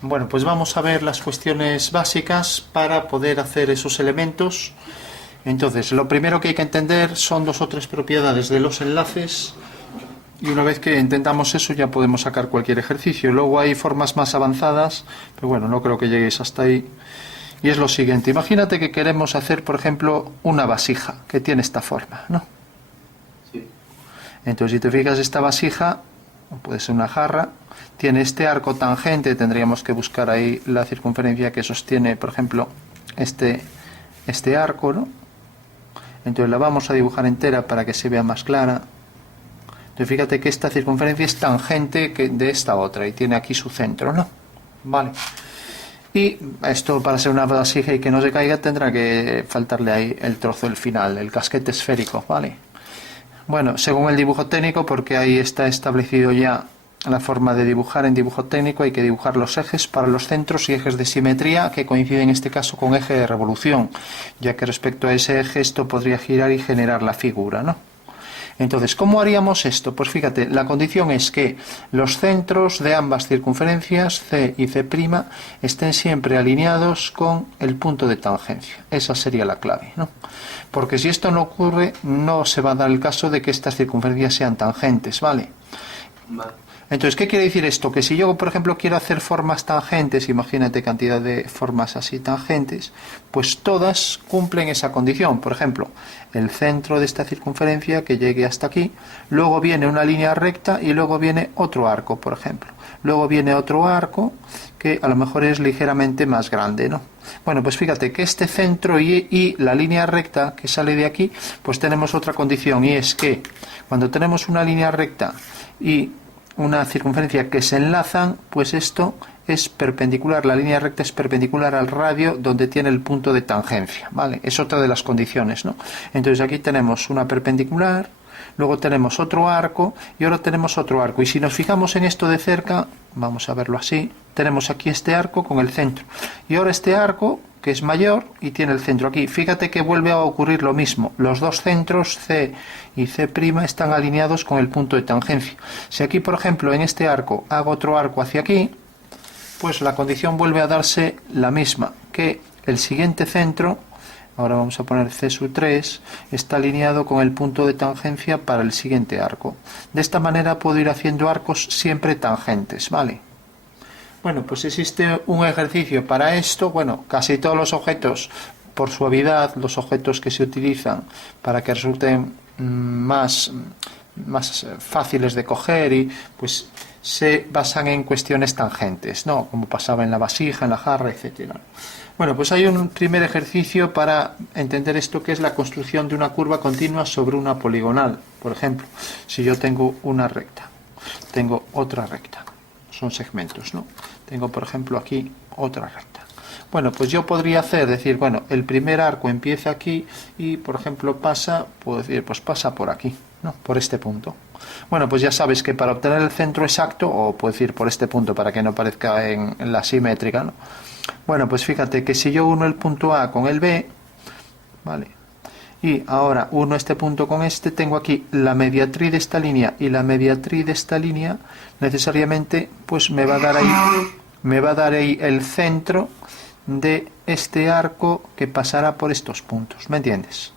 Bueno, pues vamos a ver las cuestiones básicas para poder hacer esos elementos. Entonces, lo primero que hay que entender son 2 o 3 propiedades de los enlaces, y una vez que intentamos eso ya podemos sacar cualquier ejercicio. Luego hay formas más avanzadas, pero bueno, no creo que lleguéis hasta ahí. Y es lo siguiente: imagínate que queremos hacer, por ejemplo, una vasija que tiene esta forma, ¿no? Sí. Entonces, si te fijas, esta vasija, puede ser una jarra, tiene este arco tangente. Tendríamos que buscar ahí la circunferencia que sostiene, por ejemplo, este arco, ¿no? Entonces la vamos a dibujar entera para que se vea más clara. Entonces fíjate que esta circunferencia es tangente de esta otra y tiene aquí su centro, ¿no? Vale. Y esto, para ser una vasija y que no se caiga, tendrá que faltarle ahí el trozo del final, el casquete esférico, ¿vale? Bueno, según el dibujo técnico, porque ahí está establecido ya la forma de dibujar en dibujo técnico, hay que dibujar los ejes para los centros y ejes de simetría, que coinciden en este caso con eje de revolución, ya que respecto a ese eje esto podría girar y generar la figura, ¿no? Entonces, ¿cómo haríamos esto? Pues fíjate, la condición es que los centros de ambas circunferencias, C y C', estén siempre alineados con el punto de tangencia. Esa sería la clave, ¿no? Porque si esto no ocurre, no se va a dar el caso de que estas circunferencias sean tangentes, ¿vale? Vale. Entonces, ¿qué quiere decir esto? Que si yo, por ejemplo, quiero hacer formas tangentes, imagínate cantidad de formas así tangentes, pues todas cumplen esa condición. Por ejemplo, el centro de esta circunferencia que llegue hasta aquí, luego viene una línea recta y luego viene otro arco, por ejemplo. Luego viene otro arco que a lo mejor es ligeramente más grande, ¿no? Bueno, pues fíjate que este centro y la línea recta que sale de aquí, pues tenemos otra condición, y es que cuando tenemos una línea recta y una circunferencia que se enlazan, pues esto es perpendicular, la línea recta es perpendicular al radio donde tiene el punto de tangencia, ¿vale? Es otra de las condiciones, ¿no? Entonces aquí tenemos una perpendicular, luego tenemos otro arco y ahora tenemos otro arco. Y si nos fijamos en esto de cerca, vamos a verlo así, tenemos aquí este arco con el centro y ahora este arco que es mayor y tiene el centro aquí. Fíjate que vuelve a ocurrir lo mismo. Los dos centros, C y C', están alineados con el punto de tangencia. Si aquí, por ejemplo, en este arco hago otro arco hacia aquí, pues la condición vuelve a darse la misma, que el siguiente centro, ahora vamos a poner C', está alineado con el punto de tangencia para el siguiente arco. De esta manera puedo ir haciendo arcos siempre tangentes, ¿vale? Bueno, pues existe un ejercicio para esto. Bueno, casi todos los objetos, por suavidad, los objetos que se utilizan para que resulten más fáciles de coger, y pues se basan en cuestiones tangentes, ¿no? Como pasaba en la vasija, en la jarra, etcétera. Bueno, pues hay un primer ejercicio para entender esto, que es la construcción de una curva continua sobre una poligonal. Por ejemplo, si yo tengo una recta, tengo otra recta, son segmentos, ¿no? Tengo, por ejemplo, aquí otra recta. Bueno, pues yo podría decir, bueno, el primer arco empieza aquí y, por ejemplo, puedo decir, pues pasa por aquí, ¿no? Por este punto. Bueno, pues ya sabes que para obtener el centro exacto, o puedo decir por este punto para que no parezca en la simétrica, ¿no? Bueno, pues fíjate que si yo uno el punto A con el B, ¿vale? Y ahora uno este punto con este, tengo aquí la mediatriz de esta línea y la mediatriz de esta línea, necesariamente pues me va a dar ahí el centro de este arco que pasará por estos puntos, ¿me entiendes?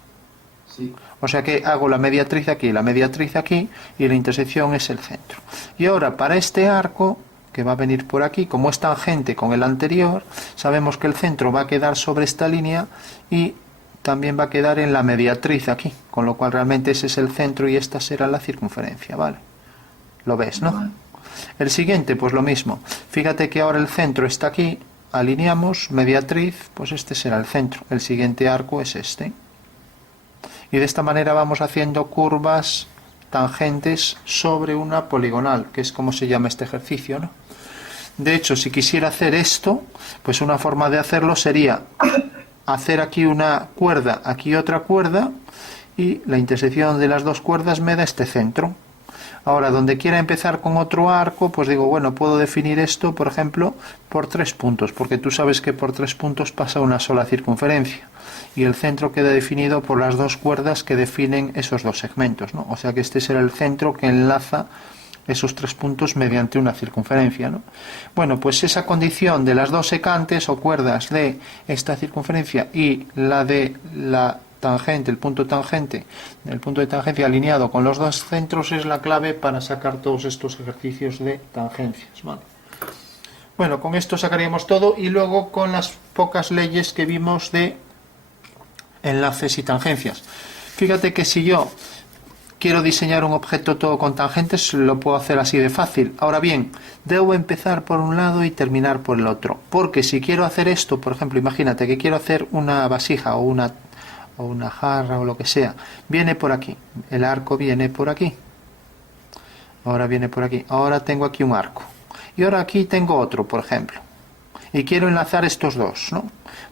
Sí. O sea que hago la mediatriz aquí y la mediatriz aquí, y la intersección es el centro. Y ahora para este arco que va a venir por aquí, como es tangente con el anterior, sabemos que el centro va a quedar sobre esta línea y también va a quedar en la mediatriz aquí, con lo cual realmente ese es el centro y esta será la circunferencia, ¿vale? ¿Lo ves, no? Vale. El siguiente, pues lo mismo. Fíjate que ahora el centro está aquí, alineamos, mediatriz, pues este será el centro. El siguiente arco es este. Y de esta manera vamos haciendo curvas tangentes sobre una poligonal, que es como se llama este ejercicio, ¿no? De hecho, si quisiera hacer esto, pues una forma de hacerlo sería hacer aquí una cuerda, aquí otra cuerda, y la intersección de las dos cuerdas me da este centro. Ahora, donde quiera empezar con otro arco, pues digo, bueno, puedo definir esto, por ejemplo, por 3 puntos, porque tú sabes que por 3 puntos pasa una sola circunferencia, y el centro queda definido por las dos cuerdas que definen esos dos segmentos, ¿no? O sea que este será el centro que enlaza esos 3 puntos mediante una circunferencia, ¿no? Bueno, pues esa condición de las dos secantes o cuerdas de esta circunferencia y la de la tangente, el punto de tangencia alineado con los dos centros es la clave para sacar todos estos ejercicios de tangencias, ¿vale? Bueno, con esto sacaríamos todo y luego con las pocas leyes que vimos de enlaces y tangencias. Fíjate que si yo quiero diseñar un objeto todo con tangentes, lo puedo hacer así de fácil. Ahora bien, debo empezar por un lado y terminar por el otro. Porque si quiero hacer esto, por ejemplo, imagínate que quiero hacer una vasija o una jarra o lo que sea. Viene por aquí. El arco viene por aquí. Ahora viene por aquí. Ahora tengo aquí un arco. Y ahora aquí tengo otro, por ejemplo. Y quiero enlazar estos dos, ¿no?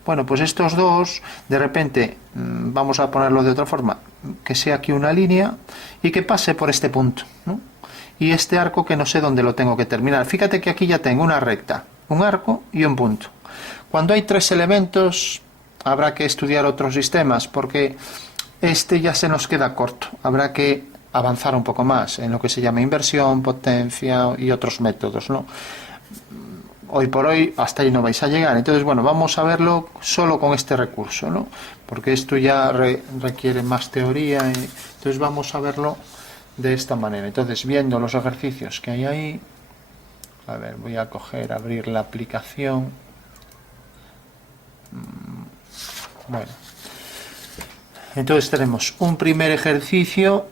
Bueno, pues estos dos, de repente, vamos a ponerlo de otra forma, que sea aquí una línea y que pase por este punto, ¿no? Y este arco que no sé dónde lo tengo que terminar. Fíjate que aquí ya tengo una recta, un arco y un punto. Cuando hay 3 elementos, habrá que estudiar otros sistemas, porque este ya se nos queda corto. Habrá que avanzar un poco más en lo que se llama inversión, potencia y otros métodos, ¿no? Hoy por hoy hasta ahí no vais a llegar. Entonces, bueno, vamos a verlo solo con este recurso, ¿no? Porque esto ya requiere más teoría. Entonces vamos a verlo de esta manera. Entonces, viendo los ejercicios que hay ahí, a ver, voy a abrir la aplicación. Bueno, entonces tenemos un primer ejercicio,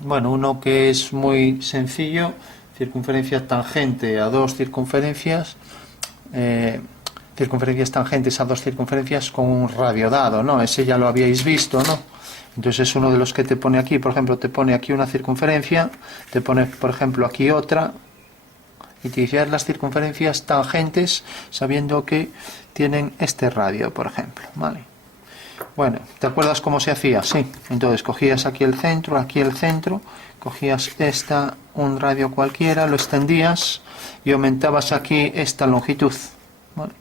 bueno, uno que es muy sencillo. Circunferencia tangente a dos circunferencias, circunferencias tangentes a dos circunferencias con un radio dado, ¿no? Ese ya lo habíais visto, ¿no? Entonces es uno de los que te pone aquí, por ejemplo, te pone aquí una circunferencia, te pone, por ejemplo, aquí otra, y te dice las circunferencias tangentes sabiendo que tienen este radio, por ejemplo, ¿vale? Bueno, ¿te acuerdas cómo se hacía? Sí, entonces cogías aquí el centro, cogías un radio cualquiera, lo extendías y aumentabas aquí esta longitud, ¿vale?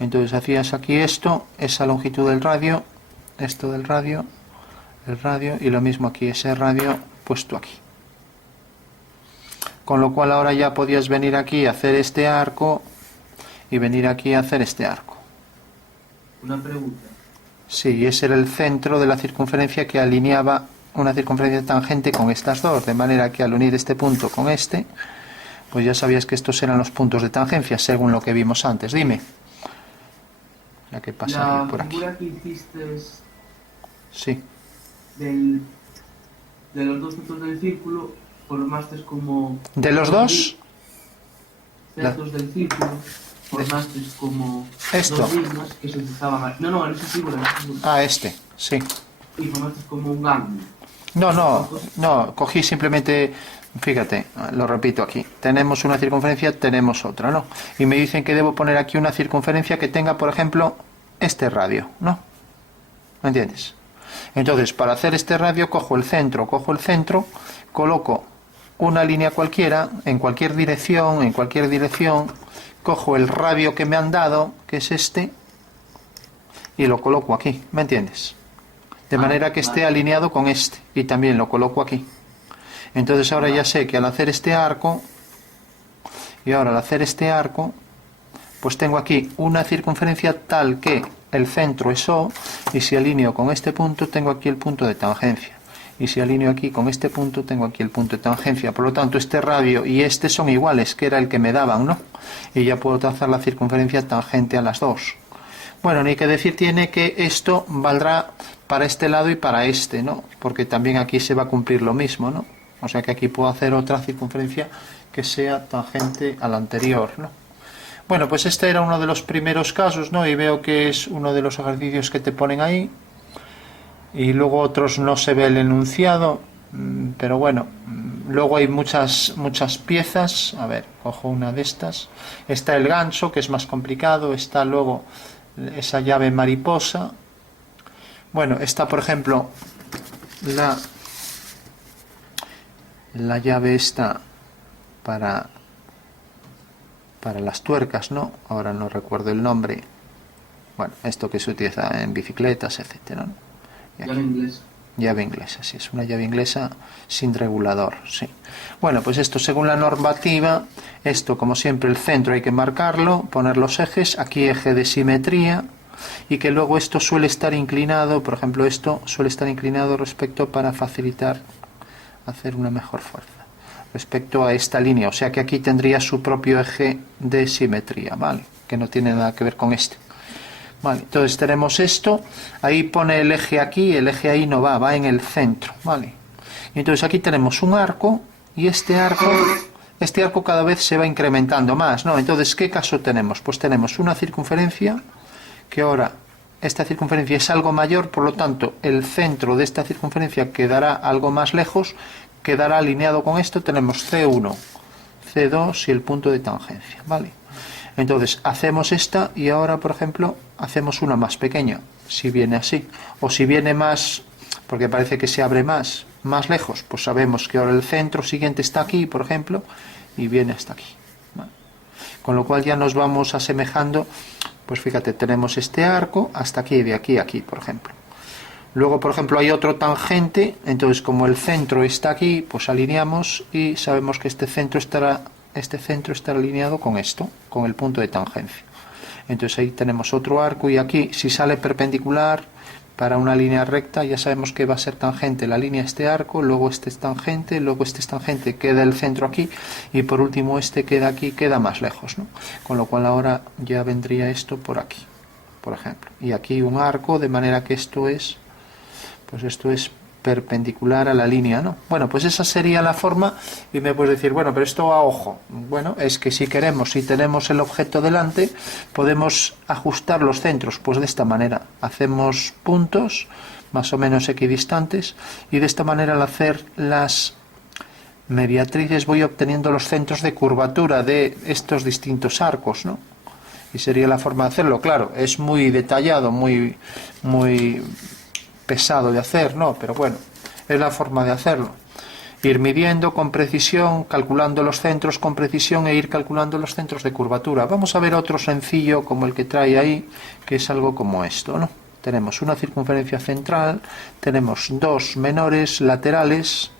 Entonces hacías aquí esa longitud del radio, esto del radio, el radio, y lo mismo aquí, ese radio puesto aquí. Con lo cual ahora ya podías venir aquí a hacer este arco y venir aquí a hacer este arco. Una pregunta. Sí, ese era el centro de la circunferencia que alineaba una circunferencia tangente con estas dos, de manera que al unir este punto con este, pues ya sabías que estos eran los puntos de tangencia, según lo que vimos antes. Dime. Ya que pasa por aquí. La figura que hiciste sí. de los dos puntos del círculo, formaste como... ¿De los dos? Centros del círculo, formaste como esto. Dos líneas que se empezaban... No, en esa figura. Ah, sí. Y formaste como un ángulo. No, cogí simplemente, fíjate, lo repito aquí, tenemos una circunferencia, tenemos otra, ¿no? Y me dicen que debo poner aquí una circunferencia que tenga, por ejemplo, este radio, ¿no? ¿Me entiendes? Entonces, para hacer este radio, cojo el centro, coloco una línea cualquiera, en cualquier dirección, cojo el radio que me han dado, que es este, y lo coloco aquí, ¿me entiendes? De manera que esté alineado con este, y también lo coloco aquí. Entonces ahora ya sé que al hacer este arco, pues tengo aquí una circunferencia tal que el centro es O, y si alineo con este punto, tengo aquí el punto de tangencia. Y si alineo aquí con este punto, tengo aquí el punto de tangencia. Por lo tanto, este radio y este son iguales, que era el que me daban, ¿no? Y ya puedo trazar la circunferencia tangente a las dos. Bueno, ni que decir tiene que esto valdrá para este lado y para este, ¿no? Porque también aquí se va a cumplir lo mismo, ¿no? O sea que aquí puedo hacer otra circunferencia que sea tangente a la anterior, ¿no? Bueno, pues este era uno de los primeros casos, ¿no? Y veo que es uno de los ejercicios que te ponen ahí. Y luego otros no se ve el enunciado, pero bueno, luego hay muchas piezas. A ver, cojo una de estas. Está el gancho, que es más complicado. Está luego esa llave mariposa. Bueno, está, por ejemplo, la llave esta para las tuercas, ¿no? Ahora no recuerdo el nombre. Bueno, esto que se utiliza en bicicletas, etcétera, ¿no? Llave inglesa. Llave inglesa, sí, es una llave inglesa sin regulador, sí. Bueno, pues esto según la normativa, esto como siempre el centro hay que marcarlo, poner los ejes, aquí eje de simetría, y que luego esto suele estar inclinado, por ejemplo esto suele estar inclinado respecto para facilitar hacer una mejor fuerza respecto a esta línea, o sea que aquí tendría su propio eje de simetría, ¿vale? Que no tiene nada que ver con este. Vale, entonces tenemos esto, ahí pone el eje aquí, el eje ahí no va en el centro, ¿vale? Y entonces aquí tenemos un arco, y este arco cada vez se va incrementando más, ¿no? Entonces, ¿qué caso tenemos? Pues tenemos una circunferencia, que ahora esta circunferencia es algo mayor, por lo tanto, el centro de esta circunferencia quedará algo más lejos, quedará alineado con esto, tenemos C1, C2 y el punto de tangencia, ¿vale? Entonces hacemos esta y ahora, por ejemplo, hacemos una más pequeña, si viene así, o si viene más, porque parece que se abre más lejos, pues sabemos que ahora el centro siguiente está aquí, por ejemplo, y viene hasta aquí, ¿vale? Con lo cual ya nos vamos asemejando, pues fíjate, tenemos este arco hasta aquí, de aquí a aquí, por ejemplo. Luego, por ejemplo, hay otro tangente, entonces como el centro está aquí, pues alineamos y sabemos que este centro estará alineado con esto, con el punto de tangencia. Entonces ahí tenemos otro arco y aquí, si sale perpendicular para una línea recta, ya sabemos que va a ser tangente la línea este arco, luego este es tangente, luego este es tangente, queda el centro aquí y por último este queda aquí, queda más lejos, ¿no? Con lo cual ahora ya vendría esto por aquí, por ejemplo. Y aquí un arco, de manera que esto es perpendicular a la línea, ¿no? Bueno, pues esa sería la forma y me puedes decir, bueno, pero esto a ojo. Bueno, es que si tenemos el objeto delante, podemos ajustar los centros, pues de esta manera. Hacemos puntos más o menos equidistantes y de esta manera al hacer las mediatrices voy obteniendo los centros de curvatura de estos distintos arcos, ¿no? Y sería la forma de hacerlo. Claro, es muy detallado, muy pesado de hacer, ¿no? Pero bueno, es la forma de hacerlo. Ir midiendo con precisión, calculando los centros con precisión e ir calculando los centros de curvatura. Vamos a ver otro sencillo como el que trae ahí, que es algo como esto, ¿no? Tenemos una circunferencia central, tenemos dos menores laterales,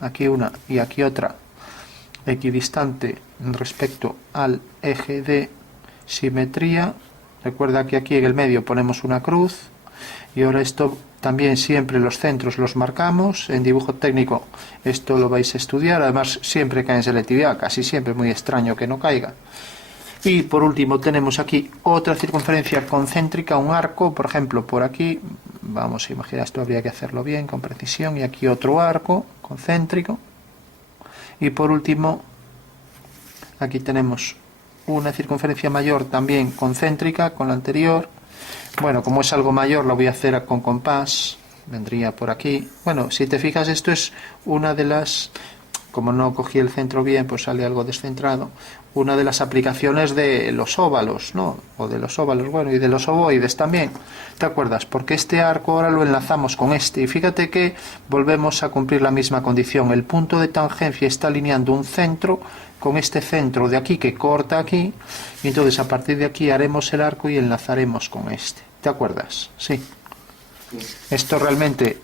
aquí una y aquí otra, equidistante respecto al eje de simetría. Recuerda que aquí en el medio ponemos una cruz. Y ahora esto también siempre los centros los marcamos, en dibujo técnico esto lo vais a estudiar, además siempre cae en selectividad, casi siempre, muy extraño que no caiga. Y por último tenemos aquí otra circunferencia concéntrica, un arco, por ejemplo por aquí, vamos a imaginar, esto habría que hacerlo bien, con precisión, y aquí otro arco concéntrico. Y por último, aquí tenemos una circunferencia mayor también concéntrica con la anterior. Bueno, como es algo mayor, lo voy a hacer con compás. Vendría por aquí. Bueno, si te fijas, esto es una de las... Como no cogí el centro bien, pues sale algo descentrado. Una de las aplicaciones de los óvalos, ¿no? O de los óvalos, bueno, y de los ovoides también. ¿Te acuerdas? Porque este arco ahora lo enlazamos con este. Y fíjate que volvemos a cumplir la misma condición. El punto de tangencia está alineando un centro con este centro de aquí que corta aquí. Y entonces a partir de aquí haremos el arco y enlazaremos con este. ¿Te acuerdas? Sí. Esto realmente,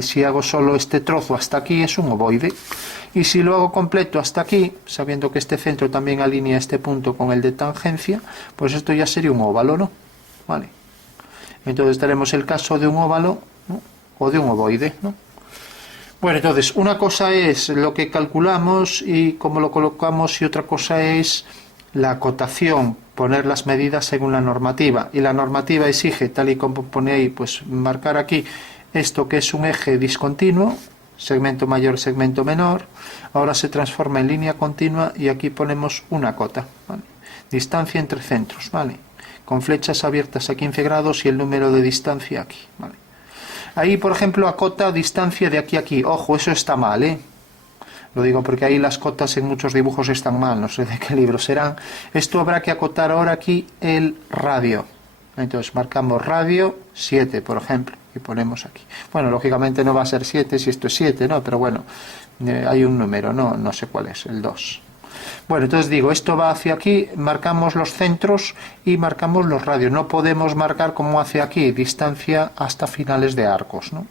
si hago solo este trozo hasta aquí, es un ovoide. Y si lo hago completo hasta aquí, sabiendo que este centro también alinea este punto con el de tangencia, pues esto ya sería un óvalo, ¿no? Vale. Entonces tenemos el caso de un óvalo, ¿no? O de un ovoide, ¿no? Bueno, entonces, una cosa es lo que calculamos y cómo lo colocamos, y otra cosa es la acotación, poner las medidas según la normativa. Y la normativa exige, tal y como pone ahí, pues marcar aquí esto que es un eje discontinuo, segmento mayor, segmento menor, ahora se transforma en línea continua y aquí ponemos una cota, ¿vale? Distancia entre centros, ¿vale? Con flechas abiertas a 15 grados y el número de distancia aquí, ¿vale? Ahí, por ejemplo, acota distancia de aquí a aquí. Ojo, eso está mal, ¿eh? Lo digo porque ahí las cotas en muchos dibujos están mal, no sé de qué libro serán. Esto habrá que acotar ahora aquí el radio. Entonces marcamos radio 7, por ejemplo, y ponemos aquí. Bueno, lógicamente no va a ser 7 si esto es 7, ¿no? Pero bueno, hay un número, no sé cuál es, el 2. Bueno, entonces digo, esto va hacia aquí, marcamos los centros y marcamos los radios. No podemos marcar como hacia aquí, distancia hasta finales de arcos, ¿no?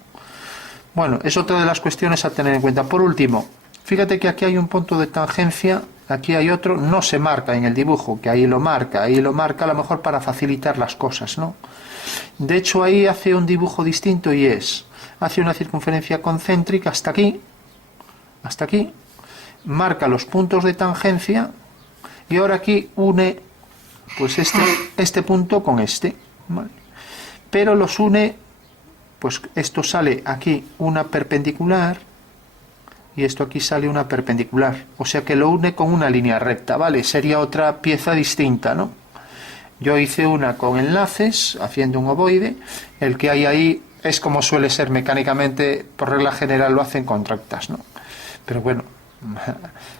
Bueno, es otra de las cuestiones a tener en cuenta. Por último, fíjate que aquí hay un punto de tangencia, aquí hay otro, no se marca en el dibujo, que ahí lo marca a lo mejor para facilitar las cosas, ¿no? De hecho, ahí hace un dibujo distinto y hace una circunferencia concéntrica hasta aquí, marca los puntos de tangencia y ahora aquí une pues este punto con este, ¿vale? Pero los une, pues esto sale aquí una perpendicular y esto aquí sale una perpendicular, o sea que lo une con una línea recta, ¿vale? Sería otra pieza distinta, ¿no? Yo hice una con enlaces, haciendo un ovoide, el que hay ahí es como suele ser mecánicamente, por regla general lo hacen con rectas, ¿no? Pero bueno,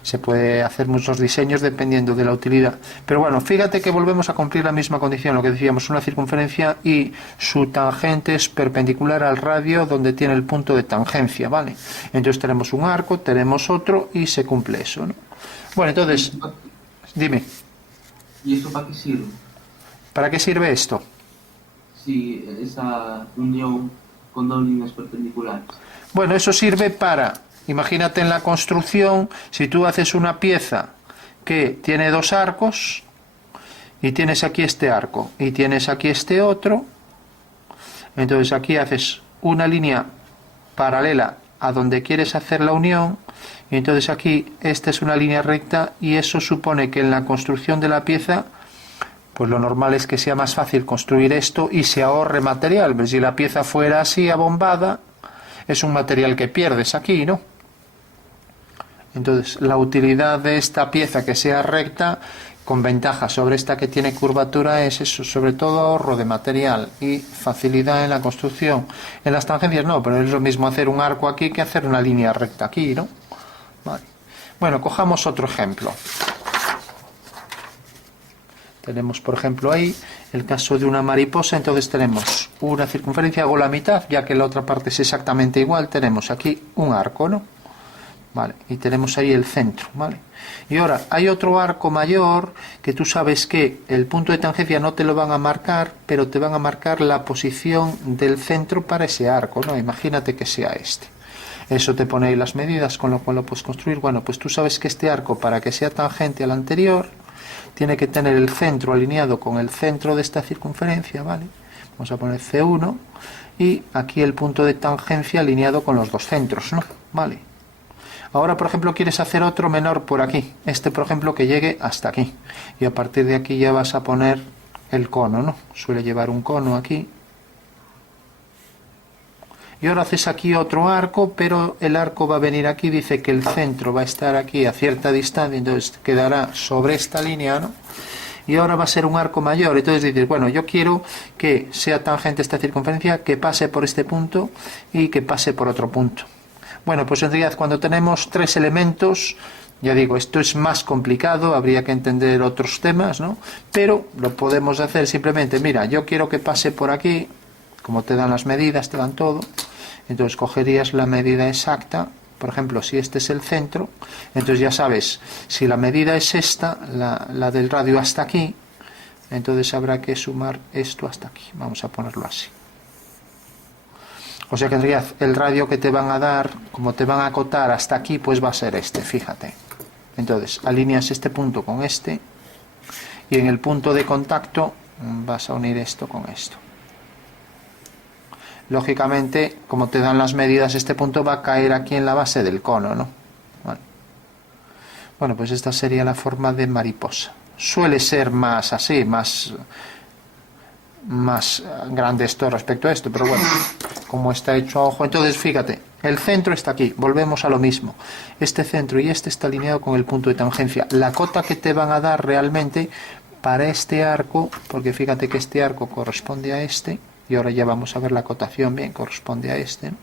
se puede hacer muchos diseños dependiendo de la utilidad. Pero bueno, fíjate que volvemos a cumplir la misma condición, lo que decíamos, una circunferencia y su tangente es perpendicular al radio donde tiene el punto de tangencia, ¿vale? Entonces tenemos un arco, tenemos otro y se cumple eso, ¿no? Bueno, entonces, dime. ¿Y eso para qué sirve? ¿Para qué sirve esto? Sí, esa unión con dos líneas perpendiculares. Bueno, eso sirve para, imagínate en la construcción, si tú haces una pieza que tiene dos arcos, y tienes aquí este arco, y tienes aquí este otro, entonces aquí haces una línea paralela a donde quieres hacer la unión, y entonces aquí esta es una línea recta, y eso supone que en la construcción de la pieza, pues lo normal es que sea más fácil construir esto y se ahorre material. Pero si la pieza fuera así abombada, es un material que pierdes aquí, ¿no? Entonces, la utilidad de esta pieza que sea recta, con ventaja sobre esta que tiene curvatura, es eso, sobre todo ahorro de material y facilidad en la construcción. En las tangencias no, pero es lo mismo hacer un arco aquí que hacer una línea recta aquí, ¿no? Vale. Bueno, cojamos otro ejemplo. Tenemos, por ejemplo, ahí el caso de una mariposa. Entonces tenemos una circunferencia, hago la mitad, ya que la otra parte es exactamente igual. Tenemos aquí un arco, ¿no? Vale, y tenemos ahí el centro, ¿vale? Y ahora, hay otro arco mayor que tú sabes que el punto de tangencia no te lo van a marcar, pero te van a marcar la posición del centro para ese arco, ¿no? Imagínate que sea este. Eso te pone ahí las medidas, con lo cual lo puedes construir. Bueno, pues tú sabes que este arco, para que sea tangente al anterior, tiene que tener el centro alineado con el centro de esta circunferencia, ¿vale? Vamos a poner C1 y aquí el punto de tangencia alineado con los dos centros, ¿no? Vale. Ahora, por ejemplo, quieres hacer otro menor por aquí. Este, por ejemplo, que llegue hasta aquí. Y a partir de aquí ya vas a poner el cono, ¿no? Suele llevar un cono aquí. Y ahora haces aquí otro arco, pero el arco va a venir aquí, dice que el centro va a estar aquí a cierta distancia, entonces quedará sobre esta línea, ¿no? Y ahora va a ser un arco mayor, entonces dices, bueno, yo quiero que sea tangente esta circunferencia, que pase por este punto y que pase por otro punto. Bueno, pues en realidad cuando tenemos tres elementos, ya digo, esto es más complicado, habría que entender otros temas, ¿no? Pero lo podemos hacer simplemente, mira, yo quiero que pase por aquí, como te dan las medidas, te dan todo. Entonces cogerías la medida exacta, por ejemplo, si este es el centro, entonces ya sabes, si la medida es esta, la del radio hasta aquí, entonces habrá que sumar esto hasta aquí, vamos a ponerlo así. O sea que en realidad el radio que te van a dar, como te van a acotar hasta aquí, pues va a ser este, fíjate. Entonces alineas este punto con este, y en el punto de contacto vas a unir esto con esto. Lógicamente, como te dan las medidas, este punto va a caer aquí en la base del cono, ¿no? Vale. Bueno, pues esta sería la forma de mariposa. Suele ser más así, más grande esto respecto a esto, pero bueno, como está hecho a ojo. Entonces, fíjate, el centro está aquí, volvemos a lo mismo. Este centro y este está alineado con el punto de tangencia. La cota que te van a dar realmente para este arco, porque fíjate que este arco corresponde a este, y ahora ya vamos a ver la cotación, bien, corresponde a este, ¿no?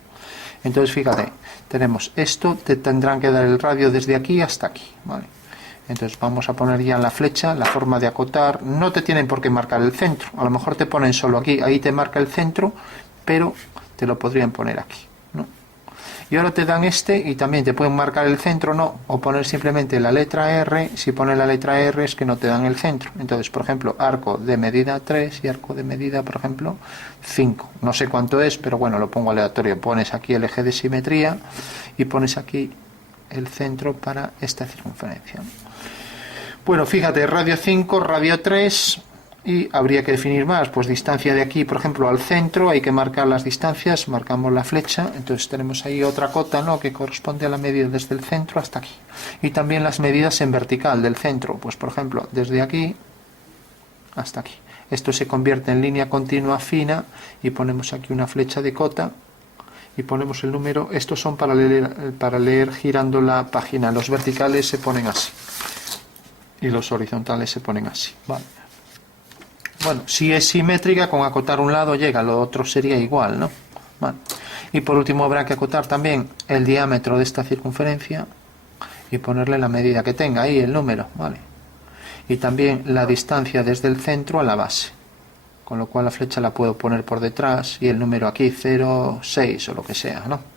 Entonces fíjate, tenemos esto, te tendrán que dar el radio desde aquí hasta aquí, ¿vale? Entonces vamos a poner ya la flecha, la forma de acotar. No te tienen por qué marcar el centro, a lo mejor te ponen solo aquí, ahí te marca el centro, pero te lo podrían poner aquí, ¿no? Y ahora te dan este y también te pueden marcar el centro, no, o poner simplemente la letra R. Si pones la letra R es que no te dan el centro. Entonces, por ejemplo, arco de medida 3 y arco de medida, por ejemplo, 5. No sé cuánto es, pero bueno, lo pongo aleatorio. Pones aquí el eje de simetría y pones aquí el centro para esta circunferencia. Bueno, fíjate, radio 5, radio 3, y habría que definir más, pues distancia de aquí, por ejemplo, al centro, hay que marcar las distancias, marcamos la flecha, entonces tenemos ahí otra cota, ¿no?, que corresponde a la medida desde el centro hasta aquí. Y también las medidas en vertical del centro, pues por ejemplo, desde aquí hasta aquí. Esto se convierte en línea continua fina y ponemos aquí una flecha de cota y ponemos el número. Estos son para leer girando la página. Los verticales se ponen así y los horizontales se ponen así, ¿vale? Bueno, si es simétrica, con acotar un lado llega, lo otro sería igual, ¿no? Vale. Y por último habrá que acotar también el diámetro de esta circunferencia y ponerle la medida que tenga ahí, el número, ¿vale? Y también la distancia desde el centro a la base, con lo cual la flecha la puedo poner por detrás y el número aquí 0, 6 o lo que sea, ¿no?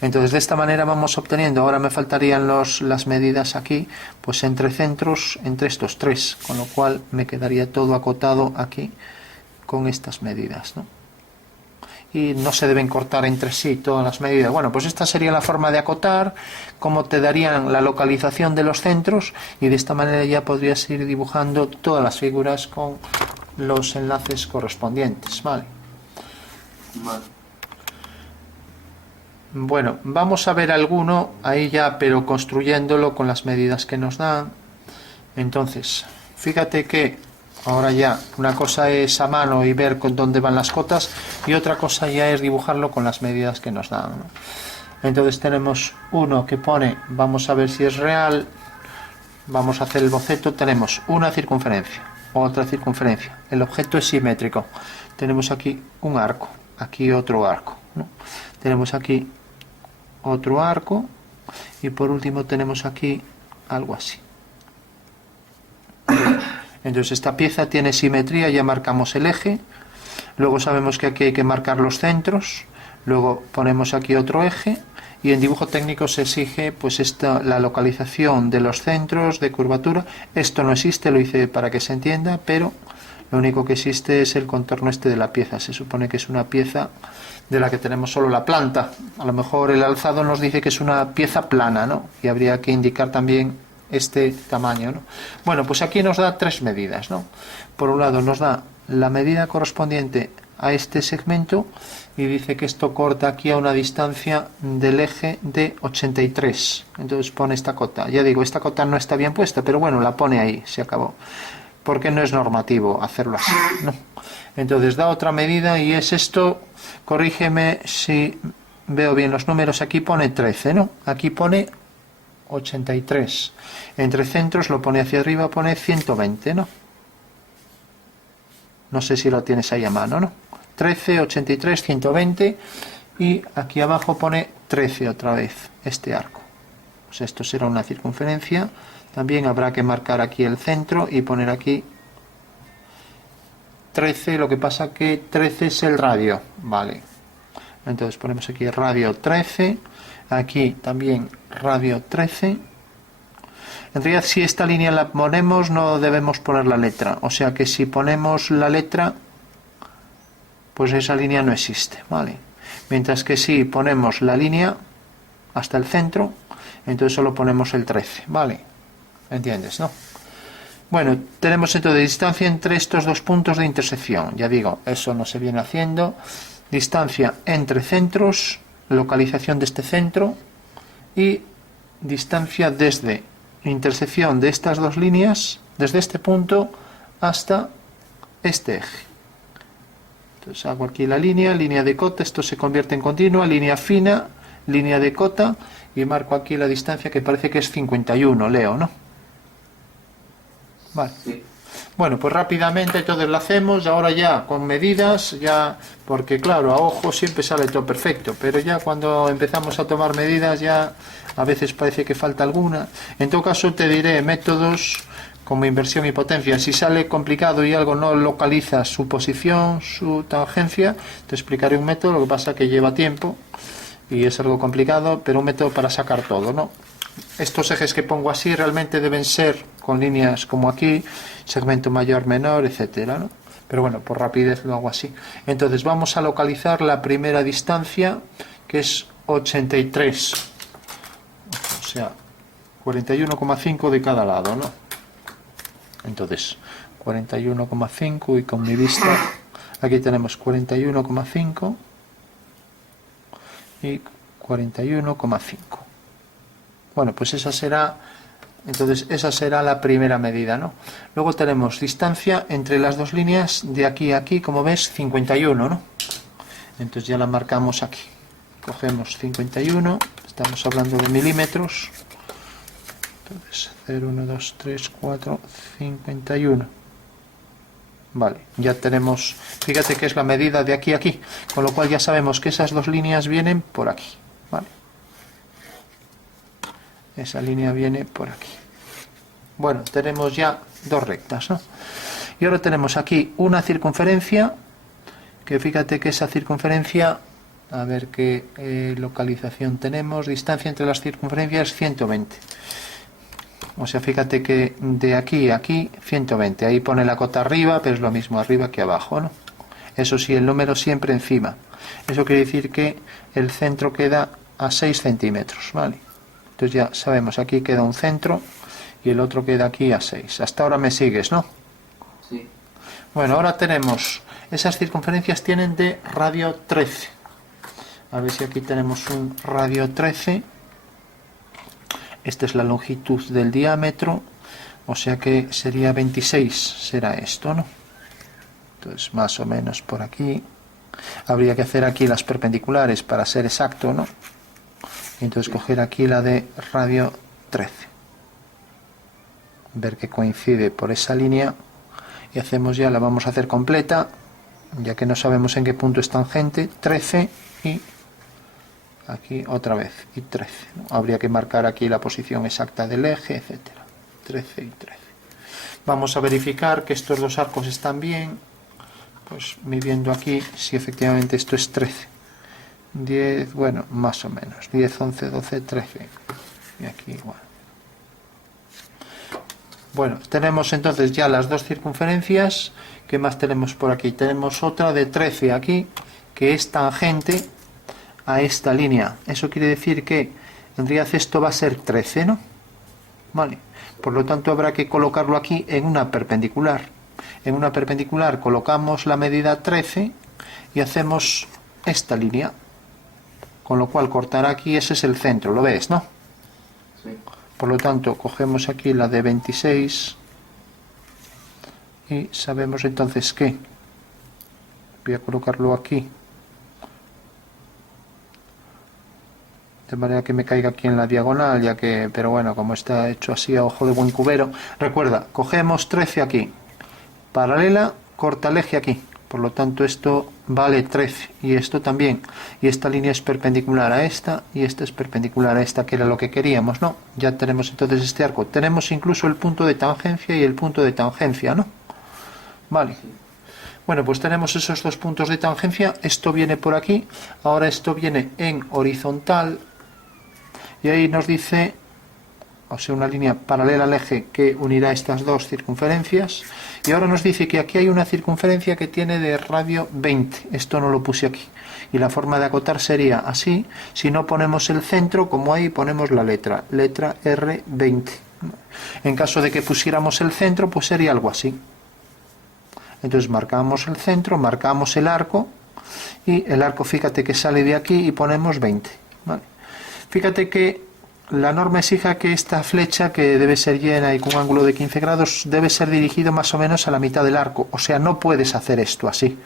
Entonces de esta manera vamos obteniendo, ahora me faltarían las medidas aquí, pues entre centros, entre estos tres, con lo cual me quedaría todo acotado aquí con estas medidas, ¿no? Y no se deben cortar entre sí todas las medidas. Bueno, pues esta sería la forma de acotar, cómo te darían la localización de los centros, y de esta manera ya podrías ir dibujando todas las figuras con los enlaces correspondientes, ¿vale? Vale. Bueno, vamos a ver alguno ahí ya, pero construyéndolo con las medidas que nos dan. Entonces, fíjate que ahora ya una cosa es a mano y ver con dónde van las cotas, y otra cosa ya es dibujarlo con las medidas que nos dan, ¿no? Entonces tenemos uno que pone, vamos a ver si es real, vamos a hacer el boceto, tenemos una circunferencia, otra circunferencia, el objeto es simétrico, tenemos aquí un arco, aquí otro arco, ¿no? Tenemos aquí otro arco y por último tenemos aquí algo así. Entonces esta pieza tiene simetría, ya marcamos el eje, luego sabemos que aquí hay que marcar los centros, luego ponemos aquí otro eje, y en dibujo técnico se exige pues la localización de los centros de curvatura. Esto no existe, lo hice para que se entienda, pero lo único que existe es el contorno este de la pieza. Se supone que es una pieza de la que tenemos solo la planta. A lo mejor el alzado nos dice que es una pieza plana, ¿no? Y habría que indicar también este tamaño, ¿no? Bueno, pues aquí nos da tres medidas, ¿no? Por un lado nos da la medida correspondiente a este segmento y dice que esto corta aquí a una distancia del eje de 83. Entonces pone esta cota. Ya digo, esta cota no está bien puesta, pero bueno, la pone ahí, se acabó. Porque no es normativo hacerlo así, ¿no? Entonces da otra medida y es esto, corrígeme si veo bien los números, aquí pone 13, ¿no? Aquí pone 83. Entre centros lo pone hacia arriba, pone 120, ¿no? No sé si lo tienes ahí a mano, ¿no? 13, 83, 120, y aquí abajo pone 13 otra vez, este arco. Pues esto será una circunferencia. También habrá que marcar aquí el centro y poner aquí 13, lo que pasa que 13 es el radio, vale. Entonces ponemos aquí radio 13, aquí también radio 13. En realidad, si esta línea la ponemos, no debemos poner la letra, o sea que si ponemos la letra, pues esa línea no existe, vale. Mientras que si ponemos la línea hasta el centro, entonces solo ponemos el 13, vale. ¿Entiendes, no? Bueno, tenemos entonces distancia entre estos dos puntos de intersección. Ya digo, eso no se viene haciendo. Distancia entre centros, localización de este centro, y distancia desde intersección de estas dos líneas, desde este punto hasta este eje. Entonces hago aquí la línea de cota, esto se convierte en continua, línea fina, línea de cota, y marco aquí la distancia que parece que es 51, leo, ¿no? Vale. Sí. Bueno, pues rápidamente entonces lo hacemos, ahora ya con medidas, ya, porque claro, a ojo siempre sale todo perfecto, pero ya cuando empezamos a tomar medidas ya a veces parece que falta alguna. En todo caso te diré métodos como inversión y potencia. Si sale complicado y algo no localiza su posición, su tangencia, te explicaré un método, lo que pasa que lleva tiempo, y es algo complicado, pero un método para sacar todo, ¿no? Estos ejes que pongo así realmente deben ser con líneas como aquí, segmento mayor, menor, etcétera, ¿no? Pero bueno, por rapidez lo hago así. Entonces vamos a localizar la primera distancia, que es 83, o sea, 41,5 de cada lado, ¿no? Entonces 41,5 y con mi vista aquí tenemos 41,5 y 41,5. Bueno, pues esa será, entonces esa será la primera medida, ¿no? Luego tenemos distancia entre las dos líneas de aquí a aquí, como ves, 51, ¿no? Entonces ya la marcamos aquí. Cogemos 51, estamos hablando de milímetros. Entonces 0, 1, 2, 3, 4, 51. Vale, ya tenemos, fíjate que es la medida de aquí a aquí, con lo cual ya sabemos que esas dos líneas vienen por aquí, ¿vale? Esa línea viene por aquí. Bueno, tenemos ya dos rectas, ¿no? Y ahora tenemos aquí una circunferencia, que fíjate que esa circunferencia, a ver qué localización tenemos, distancia entre las circunferencias 120. O sea, fíjate que de aquí a aquí 120, ahí pone la cota arriba, pero es lo mismo arriba que abajo, ¿no? Eso sí, el número siempre encima. Eso quiere decir que el centro queda a 6 centímetros, ¿vale? Entonces ya sabemos, aquí queda un centro y el otro queda aquí a 6. Hasta ahora me sigues, ¿no? Sí. Bueno, ahora tenemos, esas circunferencias tienen de radio 13. A ver si aquí tenemos un radio 13. Esta es la longitud del diámetro, o sea que sería 26, será esto, ¿no? Entonces, más o menos por aquí. Habría que hacer aquí las perpendiculares para ser exacto, ¿no? Entonces, coger aquí la de radio 13. Ver que coincide por esa línea. Y hacemos ya, la vamos a hacer completa, ya que no sabemos en qué punto es tangente. 13 y aquí otra vez, y 13, ¿no? Habría que marcar aquí la posición exacta del eje, etcétera. 13 y 13. Vamos a verificar que estos dos arcos están bien, pues midiendo aquí si efectivamente esto es 13. 10, bueno, más o menos, 10, 11, 12, 13. Y aquí igual. Bueno, tenemos entonces ya las dos circunferencias. ¿Qué más tenemos por aquí? Tenemos otra de 13 aquí, que es tangente a esta línea. Eso quiere decir que en realidad esto va a ser 13, ¿no? Vale. Por lo tanto habrá que colocarlo aquí en una perpendicular. En una perpendicular colocamos la medida 13 y hacemos esta línea. Con lo cual cortará aquí, ese es el centro, ¿lo ves, no? Sí. Por lo tanto cogemos aquí la de 26 y sabemos entonces que voy a colocarlo aquí de manera que me caiga aquí en la diagonal, ya que, pero bueno, como está hecho así a ojo de buen cubero. Recuerda, cogemos 13 aquí, paralela, corta el eje aquí, por lo tanto esto vale 13 y esto también, y esta línea es perpendicular a esta y esta es perpendicular a esta, que era lo que queríamos, ¿no? Ya tenemos entonces este arco, tenemos incluso el punto de tangencia y el punto de tangencia, ¿no? Vale. Bueno, pues tenemos esos dos puntos de tangencia, esto viene por aquí, ahora esto viene en horizontal, y ahí nos dice, o sea, una línea paralela al eje que unirá estas dos circunferencias, y ahora nos dice que aquí hay una circunferencia que tiene de radio 20, esto no lo puse aquí, y la forma de acotar sería así, si no ponemos el centro, como ahí ponemos la letra R20. En caso de que pusiéramos el centro, pues sería algo así. Entonces marcamos el centro, marcamos el arco, y el arco, fíjate que sale de aquí y ponemos 20, ¿vale? Fíjate que la norma exige que esta flecha, que debe ser llena y con un ángulo de 15 grados, debe ser dirigido más o menos a la mitad del arco. O sea, no puedes hacer esto así.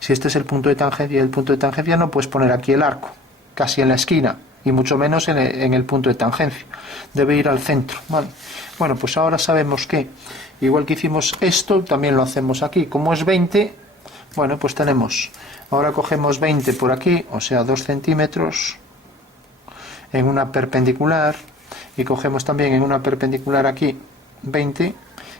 Si este es el punto de tangencia y el punto de tangencia, no puedes poner aquí el arco, casi en la esquina, y mucho menos en el punto de tangencia. Debe ir al centro, ¿vale? Bueno, pues ahora sabemos que, igual que hicimos esto, también lo hacemos aquí. Como es 20, bueno, pues tenemos, ahora cogemos 20 por aquí, o sea, 2 centímetros, en una perpendicular, y cogemos también en una perpendicular aquí 20,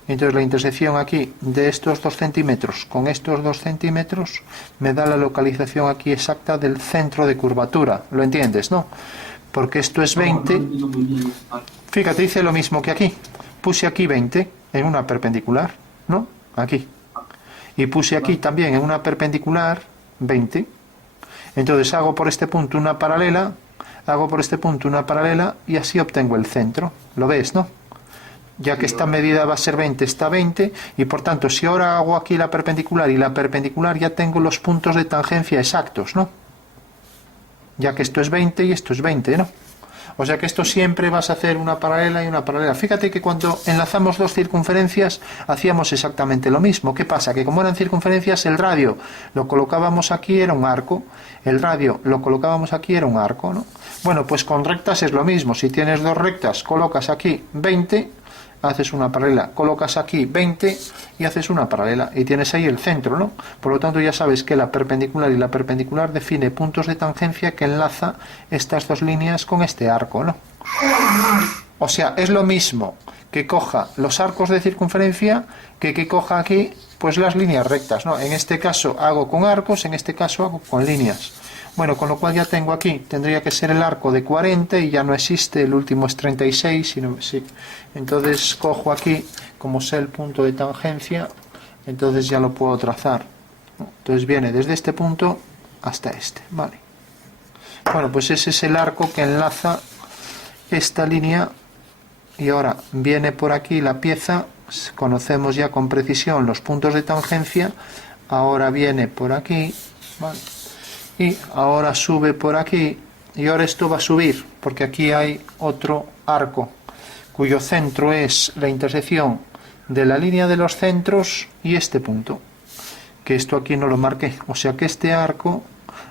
entonces la intersección aquí de estos 2 centímetros con estos 2 centímetros me da la localización aquí exacta del centro de curvatura. ¿Lo entiendes, no? Porque esto es 20. Fíjate, hice lo mismo que aquí. Puse aquí 20 en una perpendicular, ¿no? Aquí. Y puse aquí también en una perpendicular 20. Entonces hago por este punto una paralela, hago por este punto una paralela y así obtengo el centro. ¿Lo ves, no? Ya que esta medida va a ser 20, está 20, y por tanto si ahora hago aquí la perpendicular y la perpendicular ya tengo los puntos de tangencia exactos, ¿no? Ya que esto es 20 y esto es 20, ¿no? O sea que esto siempre vas a hacer una paralela y una paralela. Fíjate que cuando enlazamos dos circunferencias hacíamos exactamente lo mismo. ¿Qué pasa? Que como eran circunferencias, el radio lo colocábamos aquí, era un arco. El radio lo colocábamos aquí, era un arco, ¿no? Bueno, pues con rectas es lo mismo. Si tienes dos rectas, colocas aquí 20, haces una paralela. Colocas aquí 20 y haces una paralela. Y tienes ahí el centro, ¿no? Por lo tanto ya sabes que la perpendicular y la perpendicular define puntos de tangencia que enlaza estas dos líneas con este arco, ¿no? O sea, es lo mismo que coja los arcos de circunferencia que coja aquí pues las líneas rectas, ¿no? En este caso hago con arcos, en este caso hago con líneas. Bueno, con lo cual ya tengo aquí, tendría que ser el arco de 40 y ya no existe, el último es 36, sino, sí. Entonces cojo aquí, como sé el punto de tangencia, entonces ya lo puedo trazar. Entonces viene desde este punto hasta este, ¿vale? Bueno, pues ese es el arco que enlaza esta línea y ahora viene por aquí la pieza, conocemos ya con precisión los puntos de tangencia, ahora viene por aquí, ¿vale? Y ahora sube por aquí y ahora esto va a subir porque aquí hay otro arco cuyo centro es la intersección de la línea de los centros y este punto, que esto aquí no lo marqué, o sea que este arco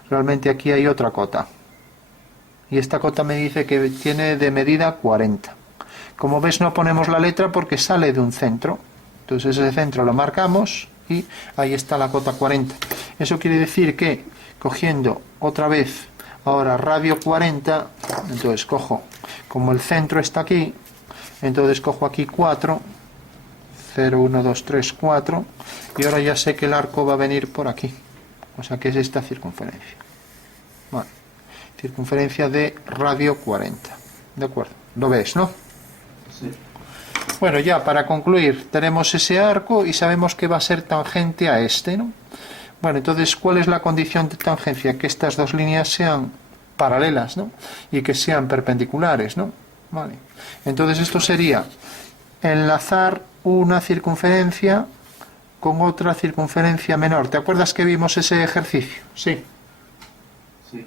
realmente aquí hay otra cota y esta cota me dice que tiene de medida 40. Como ves no ponemos la letra porque sale de un centro, entonces ese centro lo marcamos y ahí está la cota 40. Eso quiere decir que cogiendo otra vez ahora radio 40, entonces cojo, como el centro está aquí, entonces cojo aquí 4, 0, 1, 2, 3, 4, y ahora ya sé que el arco va a venir por aquí, o sea que es esta circunferencia. Bueno, circunferencia de radio 40, ¿de acuerdo? ¿Lo ves, no? Sí. Bueno, ya para concluir, tenemos ese arco y sabemos que va a ser tangente a este, ¿no? Bueno, entonces, ¿cuál es la condición de tangencia? Que estas dos líneas sean paralelas, ¿no? Y que sean perpendiculares, ¿no? Vale. Entonces esto sería enlazar una circunferencia con otra circunferencia menor. ¿Te acuerdas que vimos ese ejercicio? Sí. Sí.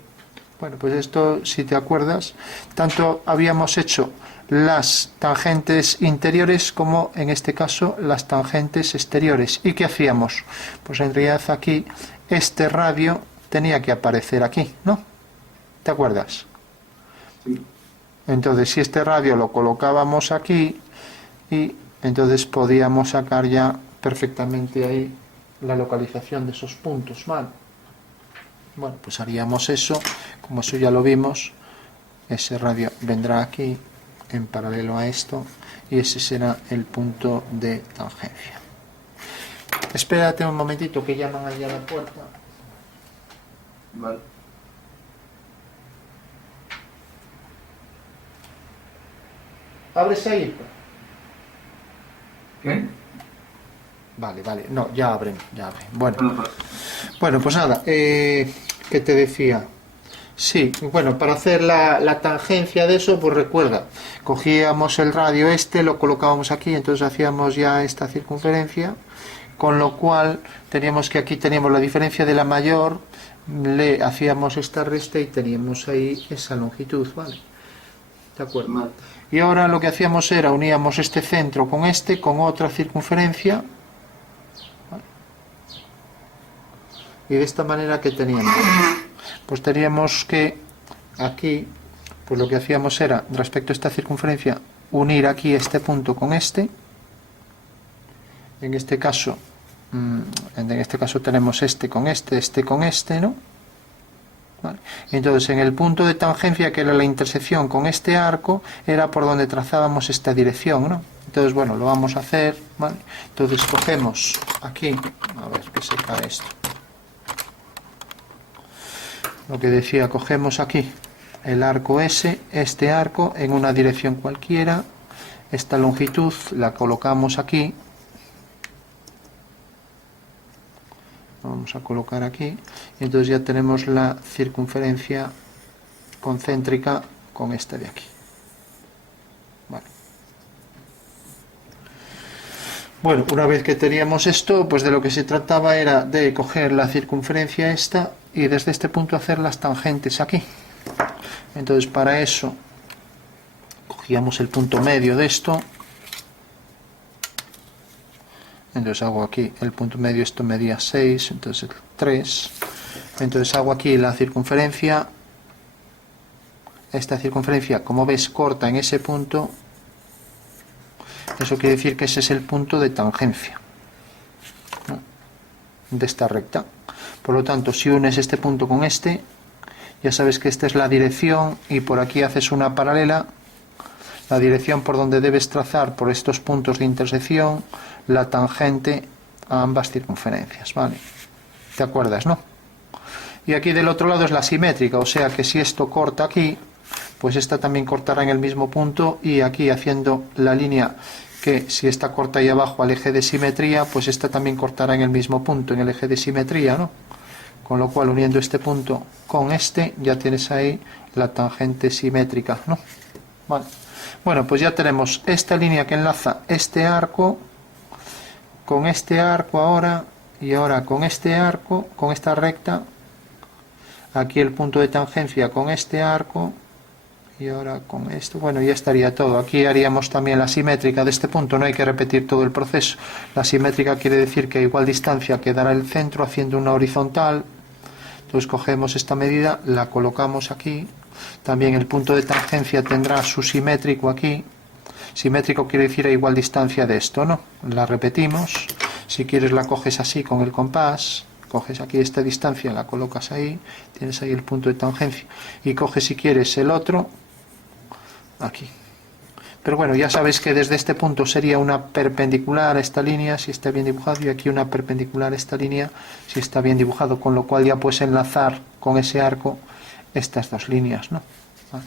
Bueno, pues esto, si te acuerdas, tanto habíamos hecho las tangentes interiores como en este caso las tangentes exteriores. ¿Y qué hacíamos? Pues en realidad aquí este radio tenía que aparecer aquí, ¿no? ¿Te acuerdas? Sí. Entonces si este radio lo colocábamos aquí y entonces podíamos sacar ya perfectamente ahí la localización de esos puntos, ¿vale? Bueno, pues haríamos eso, como eso ya lo vimos, ese radio vendrá aquí en paralelo a esto y ese será el punto de tangencia. Espérate un momentito que llaman allá a la puerta. Vale. ¿Abres ahí? ¿Qué? Vale, no, ya abren. Bueno, Bueno, bueno, pues nada, ¿qué te decía? Sí, bueno, para hacer la tangencia de eso, pues recuerda, cogíamos el radio este, lo colocábamos aquí, entonces hacíamos ya esta circunferencia, con lo cual teníamos que aquí teníamos la diferencia de la mayor, le hacíamos esta resta y teníamos ahí esa longitud, ¿vale? ¿De acuerdo? vale. Y ahora lo que hacíamos era uníamos este centro con este, con otra circunferencia, ¿vale? Y de esta manera que teníamos, pues teníamos que aquí, pues lo que hacíamos era, respecto a esta circunferencia, unir aquí este punto con este. En este caso tenemos este con este con este, ¿no? ¿vale? Entonces, en el punto de tangencia, que era la intersección con este arco, era por donde trazábamos esta dirección, ¿no? Entonces, bueno, lo vamos a hacer, ¿vale? Entonces, cogemos aquí, a ver que se cae esto. Lo que decía, cogemos aquí el arco S, este arco, en una dirección cualquiera, esta longitud la colocamos aquí, vamos a colocar aquí, y entonces ya tenemos la circunferencia concéntrica con esta de aquí. Vale. Bueno, una vez que teníamos esto, pues de lo que se trataba era de coger la circunferencia esta y desde este punto hacer las tangentes aquí. Entonces, para eso cogíamos el punto medio de esto. Entonces hago aquí el punto medio, esto medía 6, entonces 3. Entonces hago aquí la circunferencia. Esta circunferencia, como ves, corta en ese punto. Eso quiere decir que ese es el punto de tangencia, ¿no?, de esta recta. Por lo tanto, si unes este punto con este, ya sabes que esta es la dirección y por aquí haces una paralela, la dirección por donde debes trazar por estos puntos de intersección la tangente a ambas circunferencias, ¿vale? ¿Te acuerdas, no? Y aquí del otro lado es la simétrica, o sea que si esto corta aquí, pues esta también cortará en el mismo punto, y aquí haciendo la línea que si esta corta ahí abajo al eje de simetría, pues esta también cortará en el mismo punto, en el eje de simetría, ¿no? Con lo cual, uniendo este punto con este, ya tienes ahí la tangente simétrica, ¿no? Vale. Bueno, pues ya tenemos esta línea que enlaza este arco con este arco ahora, y ahora con este arco, con esta recta, aquí el punto de tangencia con este arco, y ahora con esto. Bueno, ya estaría todo. Aquí haríamos también la simétrica de este punto, no hay que repetir todo el proceso. La simétrica quiere decir que a igual distancia quedará el centro haciendo una horizontal. Entonces cogemos esta medida, la colocamos aquí. También el punto de tangencia tendrá su simétrico aquí. Simétrico quiere decir a igual distancia de esto, ¿no? La repetimos. Si quieres la coges así con el compás. Coges aquí esta distancia, la colocas ahí. Tienes ahí el punto de tangencia. Y coges, si quieres, el otro aquí. Pero bueno, ya sabes que desde este punto sería una perpendicular a esta línea si está bien dibujado, y aquí una perpendicular a esta línea si está bien dibujado, con lo cual ya puedes enlazar con ese arco estas dos líneas, ¿no? ¿Vale?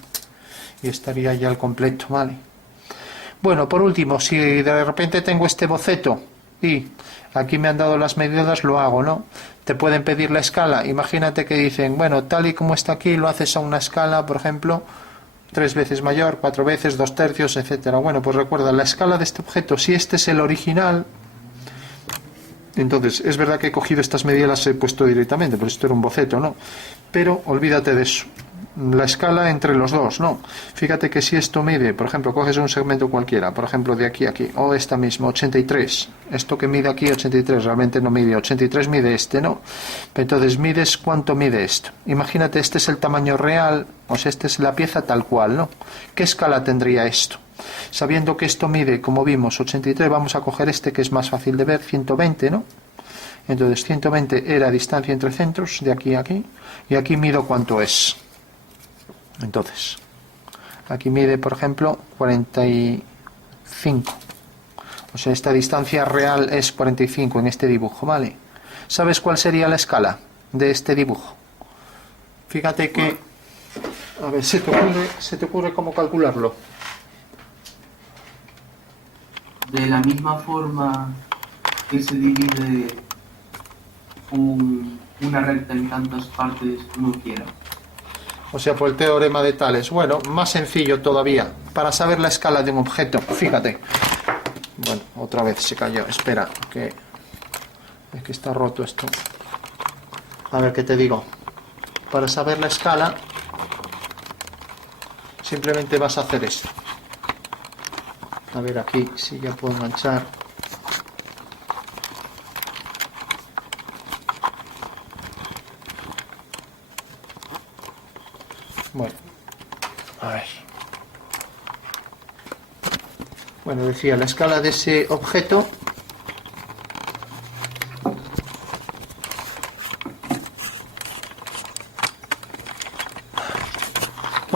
Y estaría ya el completo, ¿vale? Bueno, por último, si de repente tengo este boceto y aquí me han dado las medidas, lo hago, ¿no? Te pueden pedir la escala. Imagínate que dicen, bueno, tal y como está aquí, lo haces a una escala, por ejemplo, 3 veces mayor, 4 veces, 2/3, etcétera. Bueno, pues recuerda, la escala de este objeto, si este es el original, entonces es verdad que he cogido estas medidas, las he puesto directamente, pero esto era un boceto, ¿no? Pero olvídate de eso. La escala entre los dos, ¿no? Fíjate que si esto mide, por ejemplo, coges un segmento cualquiera, por ejemplo, de aquí a aquí, o esta misma, 83. Esto que mide aquí, 83, realmente no mide 83, mide este, ¿no? Entonces, mides cuánto mide esto. Imagínate, este es el tamaño real, o sea, esta es la pieza tal cual, ¿no? ¿Qué escala tendría esto? Sabiendo que esto mide, como vimos, 83, vamos a coger este que es más fácil de ver, 120, ¿no? Entonces, 120 era distancia entre centros, de aquí a aquí, y aquí mido cuánto es. Entonces, aquí mide, por ejemplo, 45. O sea, esta distancia real es 45 en este dibujo, ¿vale? ¿Sabes cuál sería la escala de este dibujo? Fíjate que... A ver, ¿se te ocurre cómo calcularlo? De la forma que se divide una recta en tantas partes como quiera. O sea, por el teorema de Tales. Bueno, más sencillo todavía. Para saber la escala de un objeto, fíjate. Bueno, otra vez se cayó. Espera, que es que está roto esto. A ver qué te digo. Para saber la escala, simplemente vas a hacer esto. A ver aquí si ya puedo enganchar. Bueno, a ver. Bueno, decía, la escala de ese objeto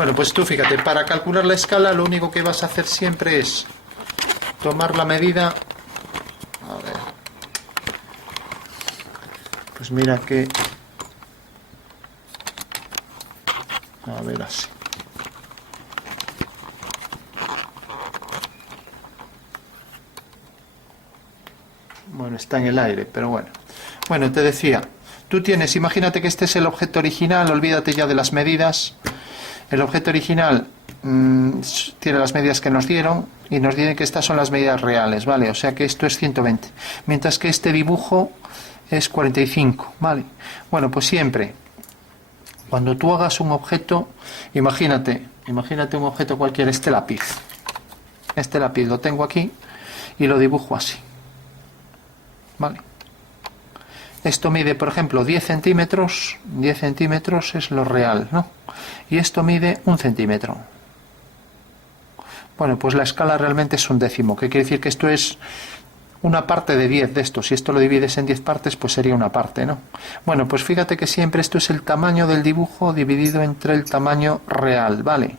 Bueno, pues tú fíjate, para calcular la escala lo único que vas a hacer siempre es tomar la medida. A ver. Pues mira que... A ver, así. Bueno, está en el aire, pero bueno. Bueno, te decía, tú tienes, imagínate que este es el objeto original, olvídate ya de las medidas. El objeto original tiene las medidas que nos dieron y nos dicen que estas son las medidas reales, ¿vale? O sea que esto es 120, mientras que este dibujo es 45, ¿vale? Bueno, pues siempre, cuando tú hagas un objeto, imagínate un objeto cualquiera, este lápiz lo tengo aquí y lo dibujo así, ¿vale? Esto mide, por ejemplo, 10 centímetros. 10 centímetros es lo real, ¿no? Y esto mide 1 centímetro. Bueno, pues la escala realmente es un décimo, que quiere decir que esto es una parte de 10 de esto. Si esto lo divides en 10 partes, pues sería una parte, ¿no? Bueno, pues fíjate que siempre esto es el tamaño del dibujo dividido entre el tamaño real, ¿vale?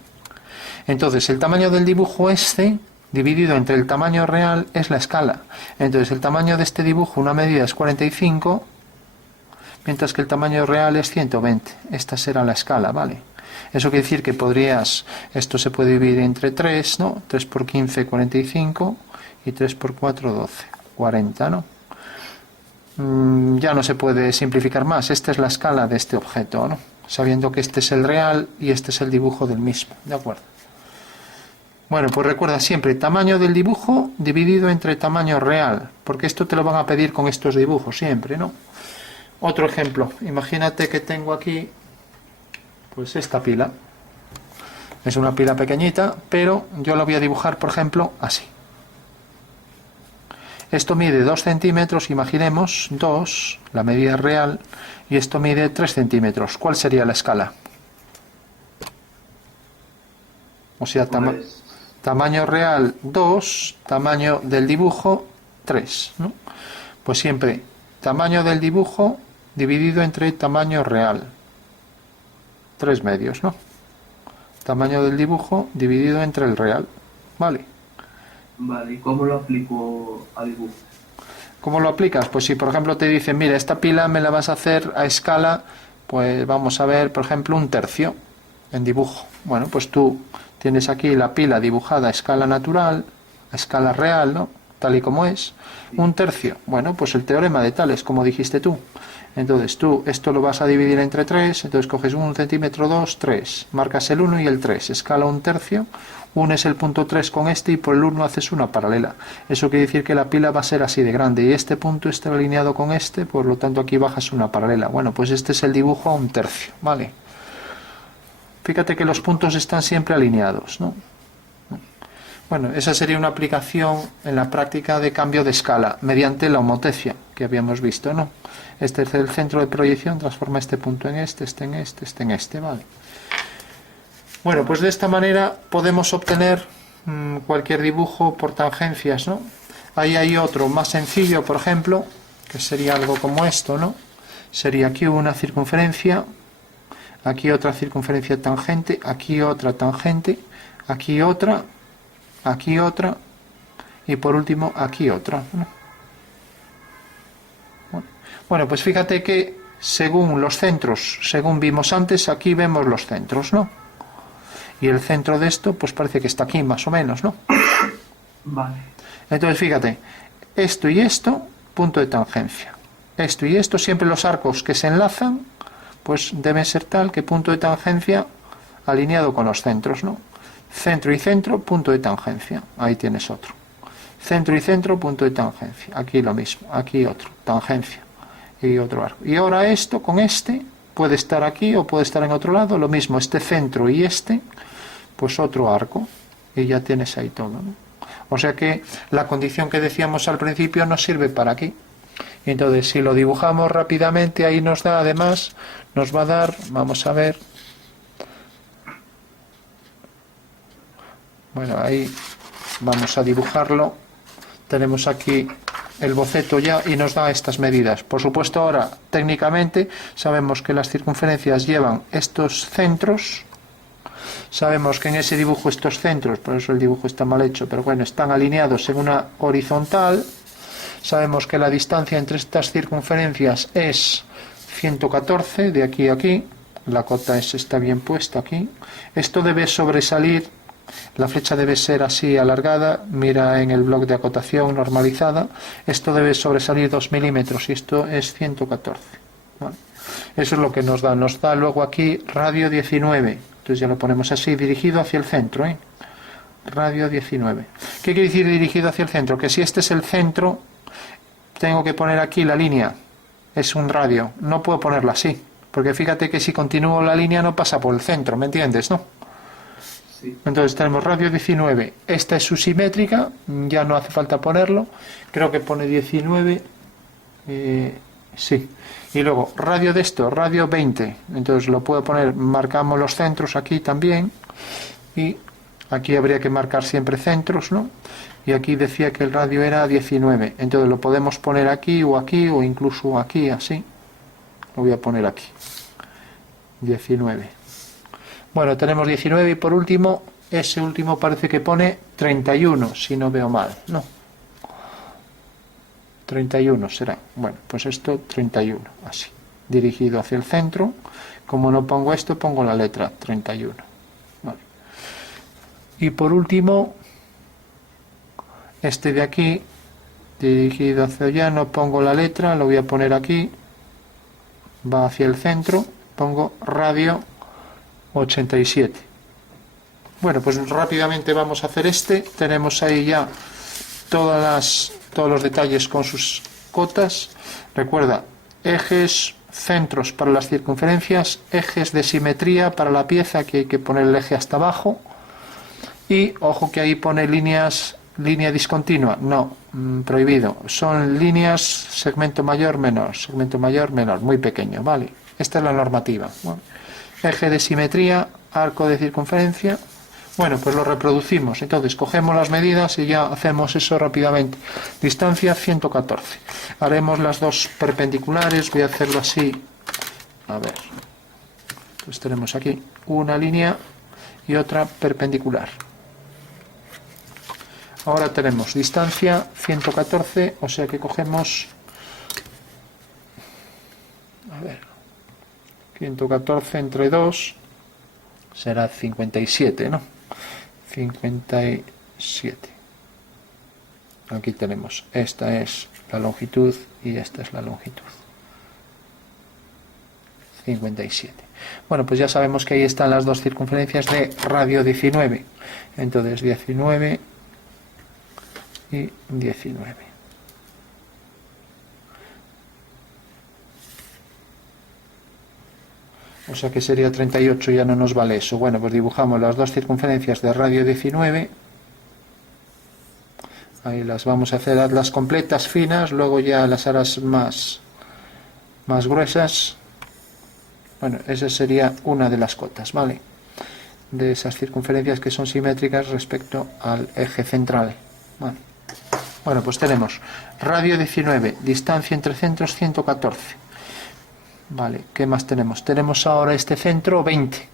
Entonces, el tamaño del dibujo este dividido entre el tamaño real es la escala. Entonces, el tamaño de este dibujo, una medida es 45, mientras que el tamaño real es 120. Esta será la escala, ¿vale? Eso quiere decir que esto se puede dividir entre 3, ¿no? 3 por 15, 45, y 3 por 4, 12, 40, ¿no? Ya no se puede simplificar más. Esta es la escala de este objeto, ¿no? Sabiendo que este es el real y este es el dibujo del mismo, ¿de acuerdo? Bueno, pues recuerda siempre tamaño del dibujo dividido entre tamaño real, porque esto te lo van a pedir con estos dibujos siempre, ¿no? Otro ejemplo, imagínate que tengo aquí pues esta pila. Es una pila pequeñita, pero yo la voy a dibujar, por ejemplo, así. Esto mide 2 centímetros, imaginemos, 2, la medida real, y esto mide 3 centímetros. ¿Cuál sería la escala? O sea, tamaño real 2, tamaño del dibujo 3, ¿no? Pues siempre tamaño del dibujo dividido entre tamaño real. 3 medios, ¿no? Tamaño del dibujo dividido entre el real, ¿vale? Vale, ¿y cómo lo aplico a dibujo? ¿Cómo lo aplicas? Pues si por ejemplo te dicen, mira, esta pila me la vas a hacer a escala, pues vamos a ver, por ejemplo, 1/3 en dibujo. Bueno, pues tú tienes aquí la pila dibujada a escala natural, a escala real, ¿no? Tal y como es, 1/3. Bueno, pues el teorema de Tales, como dijiste tú. Entonces tú esto lo vas a dividir entre 3, entonces coges 1 centímetro, 2, 3, marcas el 1 y el 3, escala 1/3, unes el punto 3 con este y por el 1 haces una paralela. Eso quiere decir que la pila va a ser así de grande y este punto está alineado con este, por lo tanto aquí bajas una paralela. Bueno, pues este es el dibujo a 1/3, ¿vale? Fíjate que los puntos están siempre alineados, ¿no? Bueno, esa sería una aplicación en la práctica de cambio de escala mediante la homotecia que habíamos visto, ¿no? Este es el centro de proyección, transforma este punto en este en este, ¿vale? Bueno, pues de esta manera podemos obtener cualquier dibujo por tangencias, ¿no? Ahí hay otro más sencillo, por ejemplo, que sería algo como esto, ¿no? Sería aquí una circunferencia, aquí otra circunferencia tangente, aquí otra tangente, aquí otra y por último aquí otra, ¿no? Bueno, pues fíjate que según los centros, según vimos antes, aquí vemos los centros, ¿no? Y el centro de esto pues parece que está aquí más o menos, ¿no? Vale. Entonces fíjate, esto y esto, punto de tangencia. Esto y esto, siempre los arcos que se enlazan pues deben ser tal que punto de tangencia alineado con los centros, ¿no? Centro y centro, punto de tangencia. Ahí tienes otro. Centro y centro, punto de tangencia. Aquí lo mismo. Aquí otro. Tangencia. Y otro arco. Y ahora esto con este puede estar aquí o puede estar en otro lado. Lo mismo, este centro y este, pues otro arco. Y ya tienes ahí todo, ¿no? O sea que la condición que decíamos al principio nos sirve para aquí. Y entonces si lo dibujamos rápidamente, ahí nos da, además, nos va a dar, vamos a ver. Bueno, ahí vamos a dibujarlo. Tenemos aquí el boceto ya y nos da estas medidas. Por supuesto, ahora técnicamente sabemos que las circunferencias llevan estos centros Sabemos que en ese dibujo estos centros, por eso el dibujo está mal hecho, pero bueno, están alineados en una horizontal. Sabemos que la distancia entre estas circunferencias es 114, de aquí a aquí. La cota está bien puesta aquí. Esto debe sobresalir, la flecha debe ser así alargada, mira en el bloc de acotación normalizada. Esto debe sobresalir 2 milímetros y esto es 114. ¿Vale? Eso es lo que nos da luego aquí radio 19. Entonces ya lo ponemos así, dirigido hacia el centro, ¿eh? Radio 19. ¿Qué quiere decir dirigido hacia el centro? Que si este es el centro, tengo que poner aquí la línea. Es un radio. No puedo ponerla así. Porque fíjate que si continúo la línea no pasa por el centro, ¿me entiendes, no? Sí. Entonces tenemos radio 19. Esta es su simétrica, ya no hace falta ponerlo. Creo que pone 19. Sí. Y luego, radio de esto, radio 20. Entonces lo puedo poner, marcamos los centros aquí también. Y aquí habría que marcar siempre centros, ¿no? Y aquí decía que el radio era 19. Entonces lo podemos poner aquí o incluso aquí, así. Lo voy a poner aquí. 19. Bueno, tenemos 19 y por último, ese último parece que pone 31, si no veo mal, ¿no? 31 será. Bueno, pues esto 31, así. Dirigido hacia el centro. Como no pongo esto, pongo la letra 31. Vale. Y por último, este de aquí, dirigido hacia allá, no pongo la letra, lo voy a poner aquí. Va hacia el centro, pongo radio 87. Bueno, pues rápidamente vamos a hacer este. Tenemos ahí ya todos los detalles con sus cotas. Recuerda, ejes, centros para las circunferencias, ejes de simetría para la pieza, que hay que poner el eje hasta abajo. Y ojo que ahí pone línea discontinua. No, prohibido. Son líneas segmento mayor, menor, muy pequeño, ¿vale? Esta es la normativa. Bueno, eje de simetría, arco de circunferencia. Bueno, pues lo reproducimos. Entonces cogemos las medidas y ya hacemos eso rápidamente. Distancia 114. Haremos las dos perpendiculares. Voy a hacerlo así. A ver. Pues tenemos aquí una línea y otra perpendicular. Ahora tenemos distancia 114, o sea que cogemos, a ver, 114 entre 2 será 57, ¿no? 57. Aquí tenemos, esta es la longitud y esta es la longitud. 57. Bueno, pues ya sabemos que ahí están las dos circunferencias de radio 19. Entonces 19 y 19. O sea que sería 38, ya no nos vale eso. Bueno, pues dibujamos las dos circunferencias de radio 19. Ahí las vamos a hacer las completas finas, luego ya las harás más gruesas. Bueno, esa sería una de las cotas, ¿vale? De esas circunferencias que son simétricas respecto al eje central. Vale. Bueno, pues tenemos radio 19, distancia entre centros 114. Vale, ¿qué más tenemos? Tenemos ahora este centro 20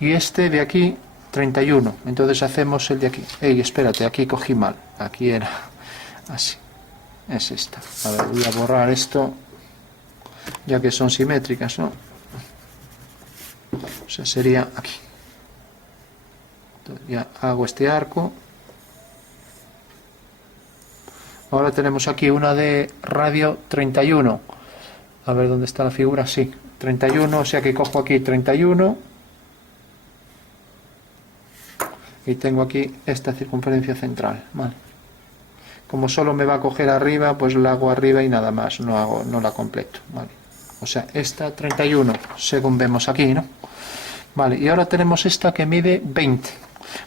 y este de aquí 31. Entonces hacemos el de aquí. Ey, espérate, aquí cogí mal. Aquí era así. Es esta. A ver, voy a borrar esto, ya que son simétricas, ¿no? O sea, sería aquí. Entonces ya hago este arco. Ahora tenemos aquí una de radio 31. A ver dónde está la figura. Sí, 31, o sea que cojo aquí 31. Y tengo aquí esta circunferencia central. Vale. Como solo me va a coger arriba, pues la hago arriba y nada más. No la completo. Vale. O sea, esta 31, según vemos aquí, ¿no? Vale, y ahora tenemos esta que mide 20.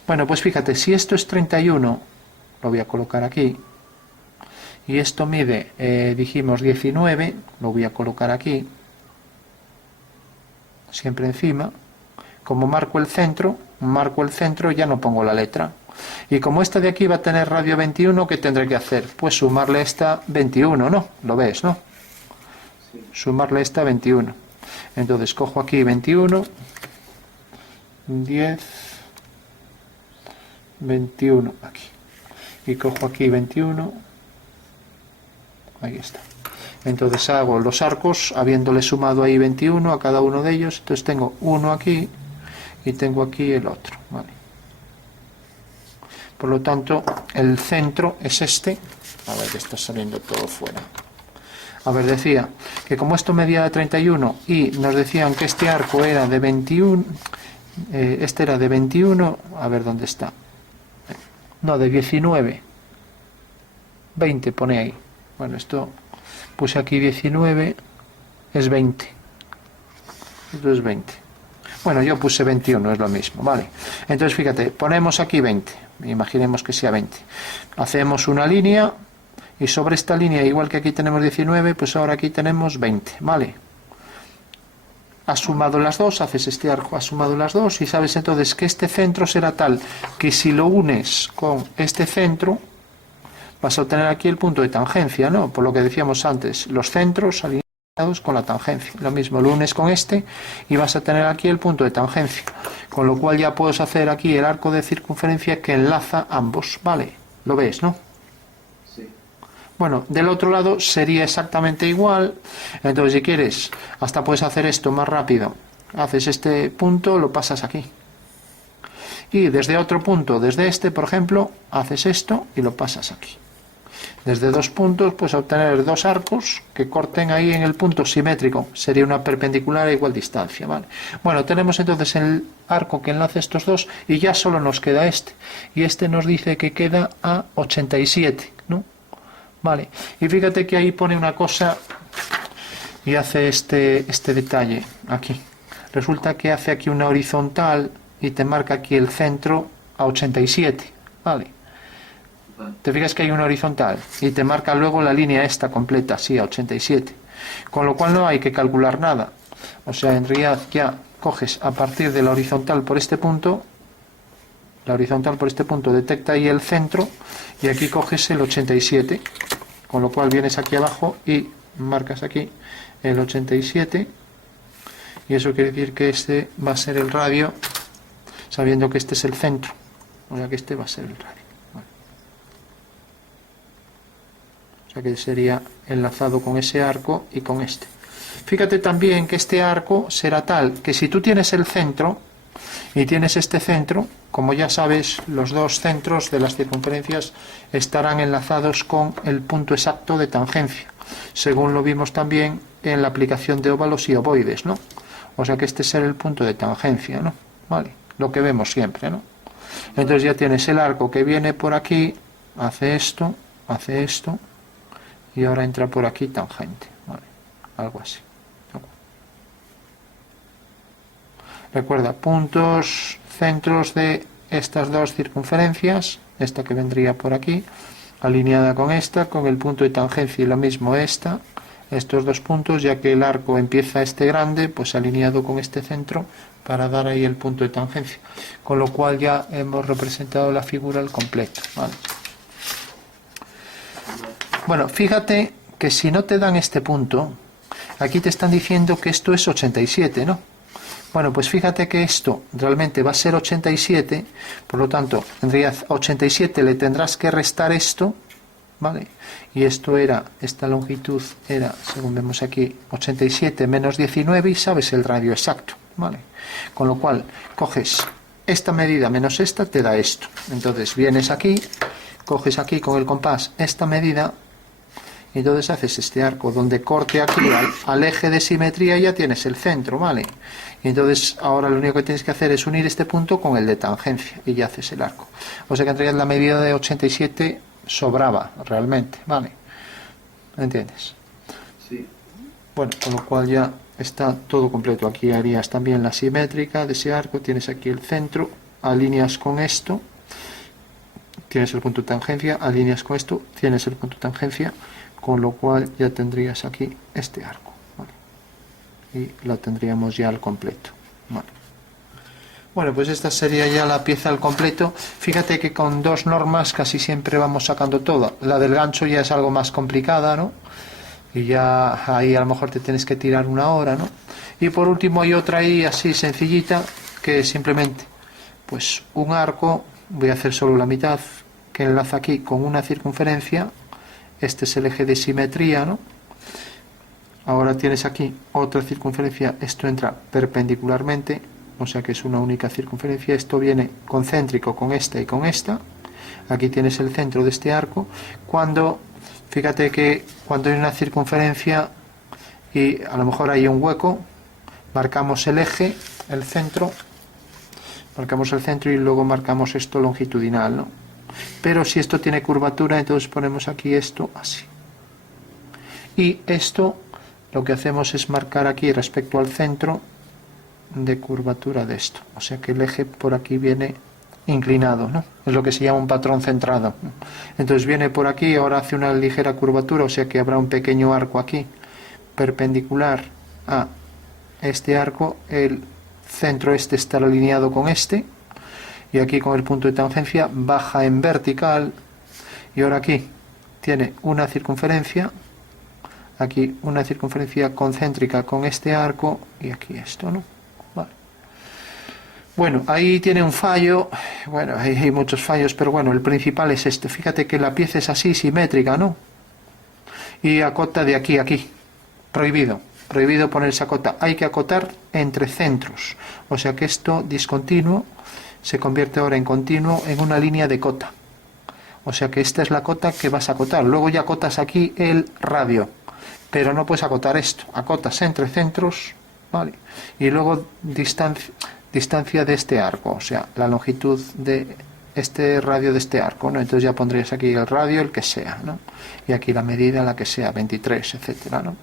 Bueno, pues fíjate, si esto es 31, lo voy a colocar aquí. Y esto mide, dijimos 19, lo voy a colocar aquí, siempre encima. Como marco el centro, ya no pongo la letra. Y como esta de aquí va a tener radio 21, ¿qué tendré que hacer? Pues sumarle esta 21, ¿no? ¿Lo ves, no? Sí. Sumarle esta 21. Entonces cojo aquí 21, 10, 21 aquí. Y cojo aquí 21. Ahí está. Entonces hago los arcos, habiéndole sumado ahí 21 a cada uno de ellos. Entonces tengo uno aquí y tengo aquí el otro. ¿Vale? Por lo tanto, el centro es este. A ver, que está saliendo todo fuera. A ver, decía que como esto medía de 31 y nos decían que este arco era de 21, este era de 21, a ver dónde está. No, de 19. 20 pone ahí. Bueno, esto puse aquí 19, es 20. Esto es 20. Bueno, yo puse 21, es lo mismo, ¿vale? Entonces, fíjate, ponemos aquí 20. Imaginemos que sea 20. Hacemos una línea y sobre esta línea, igual que aquí tenemos 19, pues ahora aquí tenemos 20, ¿vale? Has sumado las dos, haces este arco, has sumado las dos y sabes entonces que este centro será tal que si lo unes con este centro vas a obtener aquí el punto de tangencia, ¿no? Por lo que decíamos antes, los centros alineados con la tangencia. Lo mismo, lo unes con este y vas a tener aquí el punto de tangencia. Con lo cual ya puedes hacer aquí el arco de circunferencia que enlaza ambos, ¿vale? Lo ves, ¿no? Sí. Bueno, del otro lado sería exactamente igual. Entonces, si quieres, hasta puedes hacer esto más rápido. Haces este punto, lo pasas aquí. Y desde otro punto, desde este, por ejemplo, haces esto y lo pasas aquí. Desde dos puntos, pues obtener dos arcos que corten ahí en el punto simétrico. Sería una perpendicular a igual distancia, ¿vale? Bueno, tenemos entonces el arco que enlace estos dos y ya solo nos queda este. Y este nos dice que queda a 87, ¿no? Vale. Y fíjate que ahí pone una cosa y hace este detalle aquí. Resulta que hace aquí una horizontal y te marca aquí el centro a 87, ¿vale? Te fijas que hay una horizontal y te marca luego la línea esta completa, sí, a 87. Con lo cual no hay que calcular nada. O sea, en realidad ya coges a partir de la horizontal por este punto, la horizontal por este punto detecta ahí el centro y aquí coges el 87. Con lo cual vienes aquí abajo y marcas aquí el 87. Y eso quiere decir que este va a ser el radio, sabiendo que este es el centro. O sea que este va a ser el radio. O sea que sería enlazado con ese arco y con este. Fíjate también que este arco será tal que si tú tienes el centro y tienes este centro, como ya sabes, los dos centros de las circunferencias estarán enlazados con el punto exacto de tangencia, según lo vimos también en la aplicación de óvalos y ovoides, ¿no? O sea que este será el punto de tangencia, ¿no? Vale, lo que vemos siempre, ¿no? Entonces ya tienes el arco que viene por aquí, hace esto, y ahora entra por aquí tangente, ¿vale? Algo así. Recuerda, puntos, centros de estas dos circunferencias, esta que vendría por aquí, alineada con esta, con el punto de tangencia y lo mismo esta, estos dos puntos, ya que el arco empieza este grande, pues alineado con este centro para dar ahí el punto de tangencia. Con lo cual ya hemos representado la figura al completo, ¿vale? Bueno, fíjate que si no te dan este punto, aquí te están diciendo que esto es 87, ¿no? Bueno, pues fíjate que esto realmente va a ser 87, por lo tanto, en realidad a 87 le tendrás que restar esto, ¿vale? Y esto era, esta longitud era, según vemos aquí, 87 menos 19 y sabes el radio exacto, ¿vale? Con lo cual, coges esta medida menos esta, te da esto. Entonces, vienes aquí, coges aquí con el compás esta medida, y entonces haces este arco donde corte aquí al eje de simetría y ya tienes el centro, ¿vale? Y entonces ahora lo único que tienes que hacer es unir este punto con el de tangencia y ya haces el arco. O sea que en realidad la medida de 87 sobraba realmente, ¿vale? ¿Entiendes? Sí. Bueno, con lo cual ya está todo completo. Aquí harías también la simétrica de ese arco, tienes aquí el centro, alineas con esto, tienes el punto de tangencia, alineas con esto, tienes el punto de tangencia, con lo cual ya tendrías aquí este arco, ¿vale? Y la tendríamos ya al completo, ¿vale? Bueno, pues esta sería ya la pieza al completo. Fíjate que con dos normas casi siempre vamos sacando todo. La del gancho ya es algo más complicada, ¿no? Y ya ahí a lo mejor te tienes que tirar una hora, ¿no? Y por último hay otra ahí así sencillita, que es simplemente pues un arco, voy a hacer solo la mitad, que enlaza aquí con una circunferencia. Este es el eje de simetría, ¿no? Ahora tienes aquí otra circunferencia, esto entra perpendicularmente, o sea que es una única circunferencia, esto viene concéntrico con esta y con esta. Aquí tienes el centro de este arco. Fíjate que cuando hay una circunferencia y a lo mejor hay un hueco, marcamos el eje, el centro, marcamos el centro y luego marcamos esto longitudinal, ¿no? Pero si esto tiene curvatura, entonces ponemos aquí esto así. Y esto lo que hacemos es marcar aquí respecto al centro de curvatura de esto. O sea que el eje por aquí viene inclinado, ¿no? Es lo que se llama un patrón centrado, ¿no? Entonces viene por aquí, ahora hace una ligera curvatura, o sea que habrá un pequeño arco aquí, perpendicular a este arco, el centro este estará alineado con este, y aquí con el punto de tangencia baja en vertical, y ahora aquí tiene una circunferencia, aquí una circunferencia concéntrica con este arco, y aquí esto, ¿no? Bueno, ahí tiene un fallo, bueno, hay muchos fallos, pero bueno, el principal es este. Fíjate que la pieza es así, simétrica, ¿no? Y acota de aquí a aquí. Prohibido poner esa cota. Hay que acotar entre centros. O sea que esto discontinuo se convierte ahora en continuo en una línea de cota. O sea que esta es la cota que vas a acotar. Luego ya acotas aquí el radio. Pero no puedes acotar esto. Acotas entre centros, ¿vale? Y luego distancia de este arco, o sea, la longitud de este radio de este arco, ¿no? Entonces ya pondrías aquí el radio, el que sea, ¿no? Y aquí la medida, la que sea, 23, etcétera, ¿no?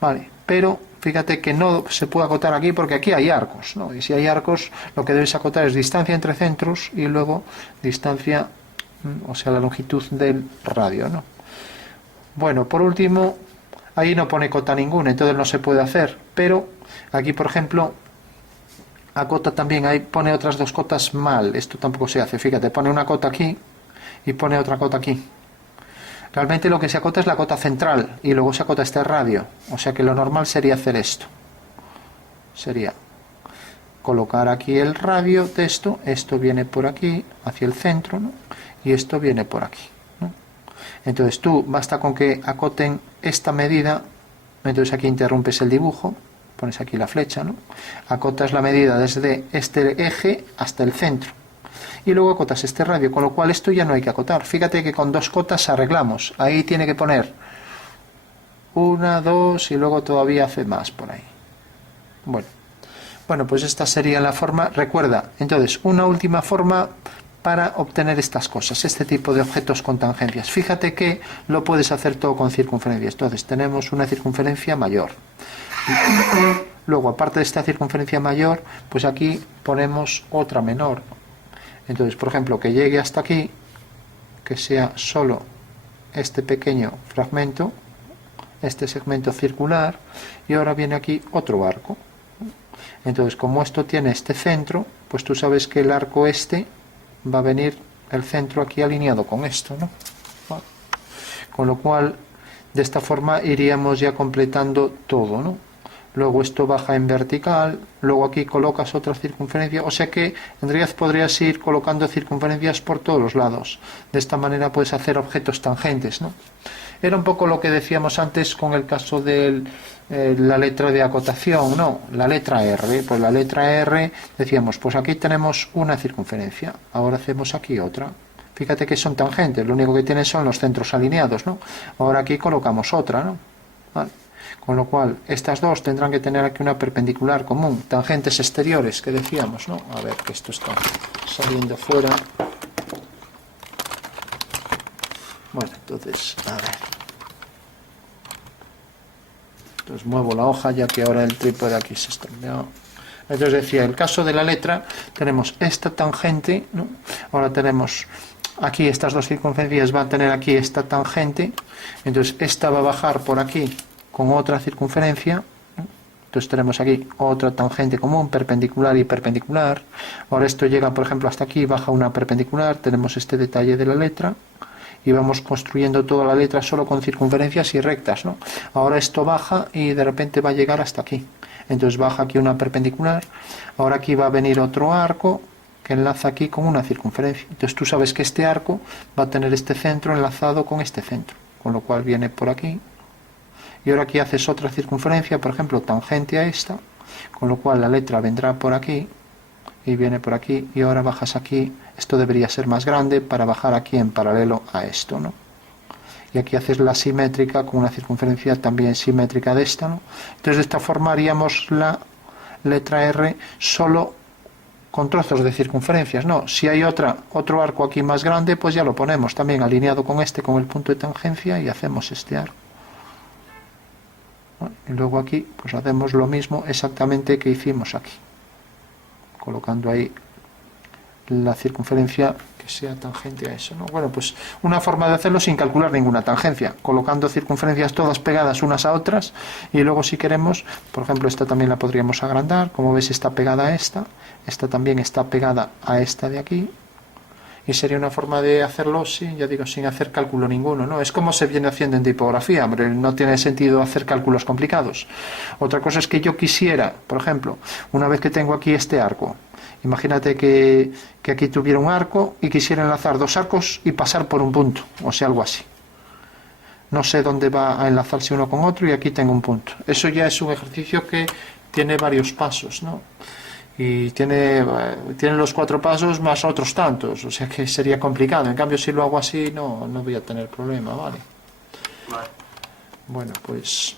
Vale, pero fíjate que no se puede acotar aquí porque aquí hay arcos, ¿no? Y si hay arcos, lo que debes acotar es distancia entre centros y luego distancia, o sea, la longitud del radio, ¿no? Bueno, por último, ahí no pone cota ninguna, entonces no se puede hacer, pero aquí, por ejemplo, acota también, ahí pone otras dos cotas mal, esto tampoco se hace, fíjate, pone una cota aquí y pone otra cota aquí. Realmente lo que se acota es la cota central y luego se acota este radio, o sea que lo normal sería hacer esto. Sería colocar aquí el radio de esto viene por aquí, hacia el centro, ¿no? Y esto viene por aquí, ¿no? Entonces tú, basta con que acoten esta medida, entonces aquí interrumpes el dibujo, pones aquí la flecha, ¿no? Acotas la medida desde este eje hasta el centro y luego acotas este radio, con lo cual esto ya no hay que acotar. Fíjate que con dos cotas arreglamos, ahí tiene que poner una, dos y luego todavía hace más por ahí. Bueno, pues esta sería la forma. Recuerda, entonces, una última forma para obtener estas cosas, este tipo de objetos con tangencias. Fíjate que lo puedes hacer todo con circunferencias. Entonces tenemos una circunferencia mayor. Luego, aparte de esta circunferencia mayor, pues aquí ponemos otra menor. Entonces, por ejemplo, que llegue hasta aquí, que sea solo este pequeño fragmento, este segmento circular, y ahora viene aquí otro arco. Entonces, como esto tiene este centro, pues tú sabes que el arco este va a venir el centro aquí alineado con esto, ¿no? Vale. Con lo cual, de esta forma iríamos ya completando todo, ¿no? Luego esto baja en vertical, luego aquí colocas otra circunferencia, o sea que en realidad podrías ir colocando circunferencias por todos los lados. De esta manera puedes hacer objetos tangentes, ¿no? Era un poco lo que decíamos antes con el caso de la letra de acotación, ¿no? La letra R, pues la letra R decíamos, pues aquí tenemos una circunferencia, ahora hacemos aquí otra. Fíjate que son tangentes, lo único que tienen son los centros alineados, ¿no? Ahora aquí colocamos otra, ¿no? Vale. Con lo cual, estas dos tendrán que tener aquí una perpendicular común, tangentes exteriores, que decíamos, ¿no? A ver, que esto está saliendo fuera. Bueno, entonces, a ver. Entonces muevo la hoja, ya que ahora el trípode aquí se estropeó. Entonces decía, el caso de la letra, tenemos esta tangente, ¿no? Ahora tenemos aquí estas dos circunferencias, van a tener aquí esta tangente, entonces esta va a bajar por aquí con otra circunferencia, ¿no? Entonces tenemos aquí otra tangente común, perpendicular y perpendicular. Ahora esto llega, por ejemplo, hasta aquí, baja una perpendicular, tenemos este detalle de la letra, íbamos construyendo toda la letra solo con circunferencias y rectas, ¿no? Ahora esto baja y de repente va a llegar hasta aquí. Entonces baja aquí una perpendicular, ahora aquí va a venir otro arco que enlaza aquí con una circunferencia. Entonces tú sabes que este arco va a tener este centro enlazado con este centro, con lo cual viene por aquí. Y ahora aquí haces otra circunferencia, por ejemplo, tangente a esta, con lo cual la letra vendrá por aquí y viene por aquí, y ahora bajas aquí. Esto debería ser más grande para bajar aquí en paralelo a esto, ¿no? Y aquí haces la simétrica con una circunferencia también simétrica de esta, ¿no? Entonces de esta forma haríamos la letra R solo con trozos de circunferencias, ¿no? Si hay otro arco aquí más grande, pues ya lo ponemos también alineado con este, con el punto de tangencia, y hacemos este arco. Bueno, y luego aquí pues hacemos lo mismo exactamente que hicimos aquí, colocando ahí la circunferencia que sea tangente a eso, ¿no? Bueno, pues una forma de hacerlo sin calcular ninguna tangencia, colocando circunferencias todas pegadas unas a otras, y luego si queremos, por ejemplo, esta también la podríamos agrandar. Como ves, está pegada a esta también está pegada a esta de aquí, y sería una forma de hacerlo, sí, ya digo, sin hacer cálculo ninguno, ¿no? Es como se viene haciendo en tipografía, hombre, no tiene sentido hacer cálculos complicados. Otra cosa es que yo quisiera, por ejemplo, una vez que tengo aquí este arco, imagínate que aquí tuviera un arco y quisiera enlazar dos arcos y pasar por un punto, o sea, algo así. No sé dónde va a enlazarse uno con otro, y aquí tengo un punto. Eso ya es un ejercicio que tiene varios pasos, ¿no? Y tiene los 4 pasos más otros tantos, o sea que sería complicado. En cambio, si lo hago así, no voy a tener problema, ¿vale? Vale. Bueno, pues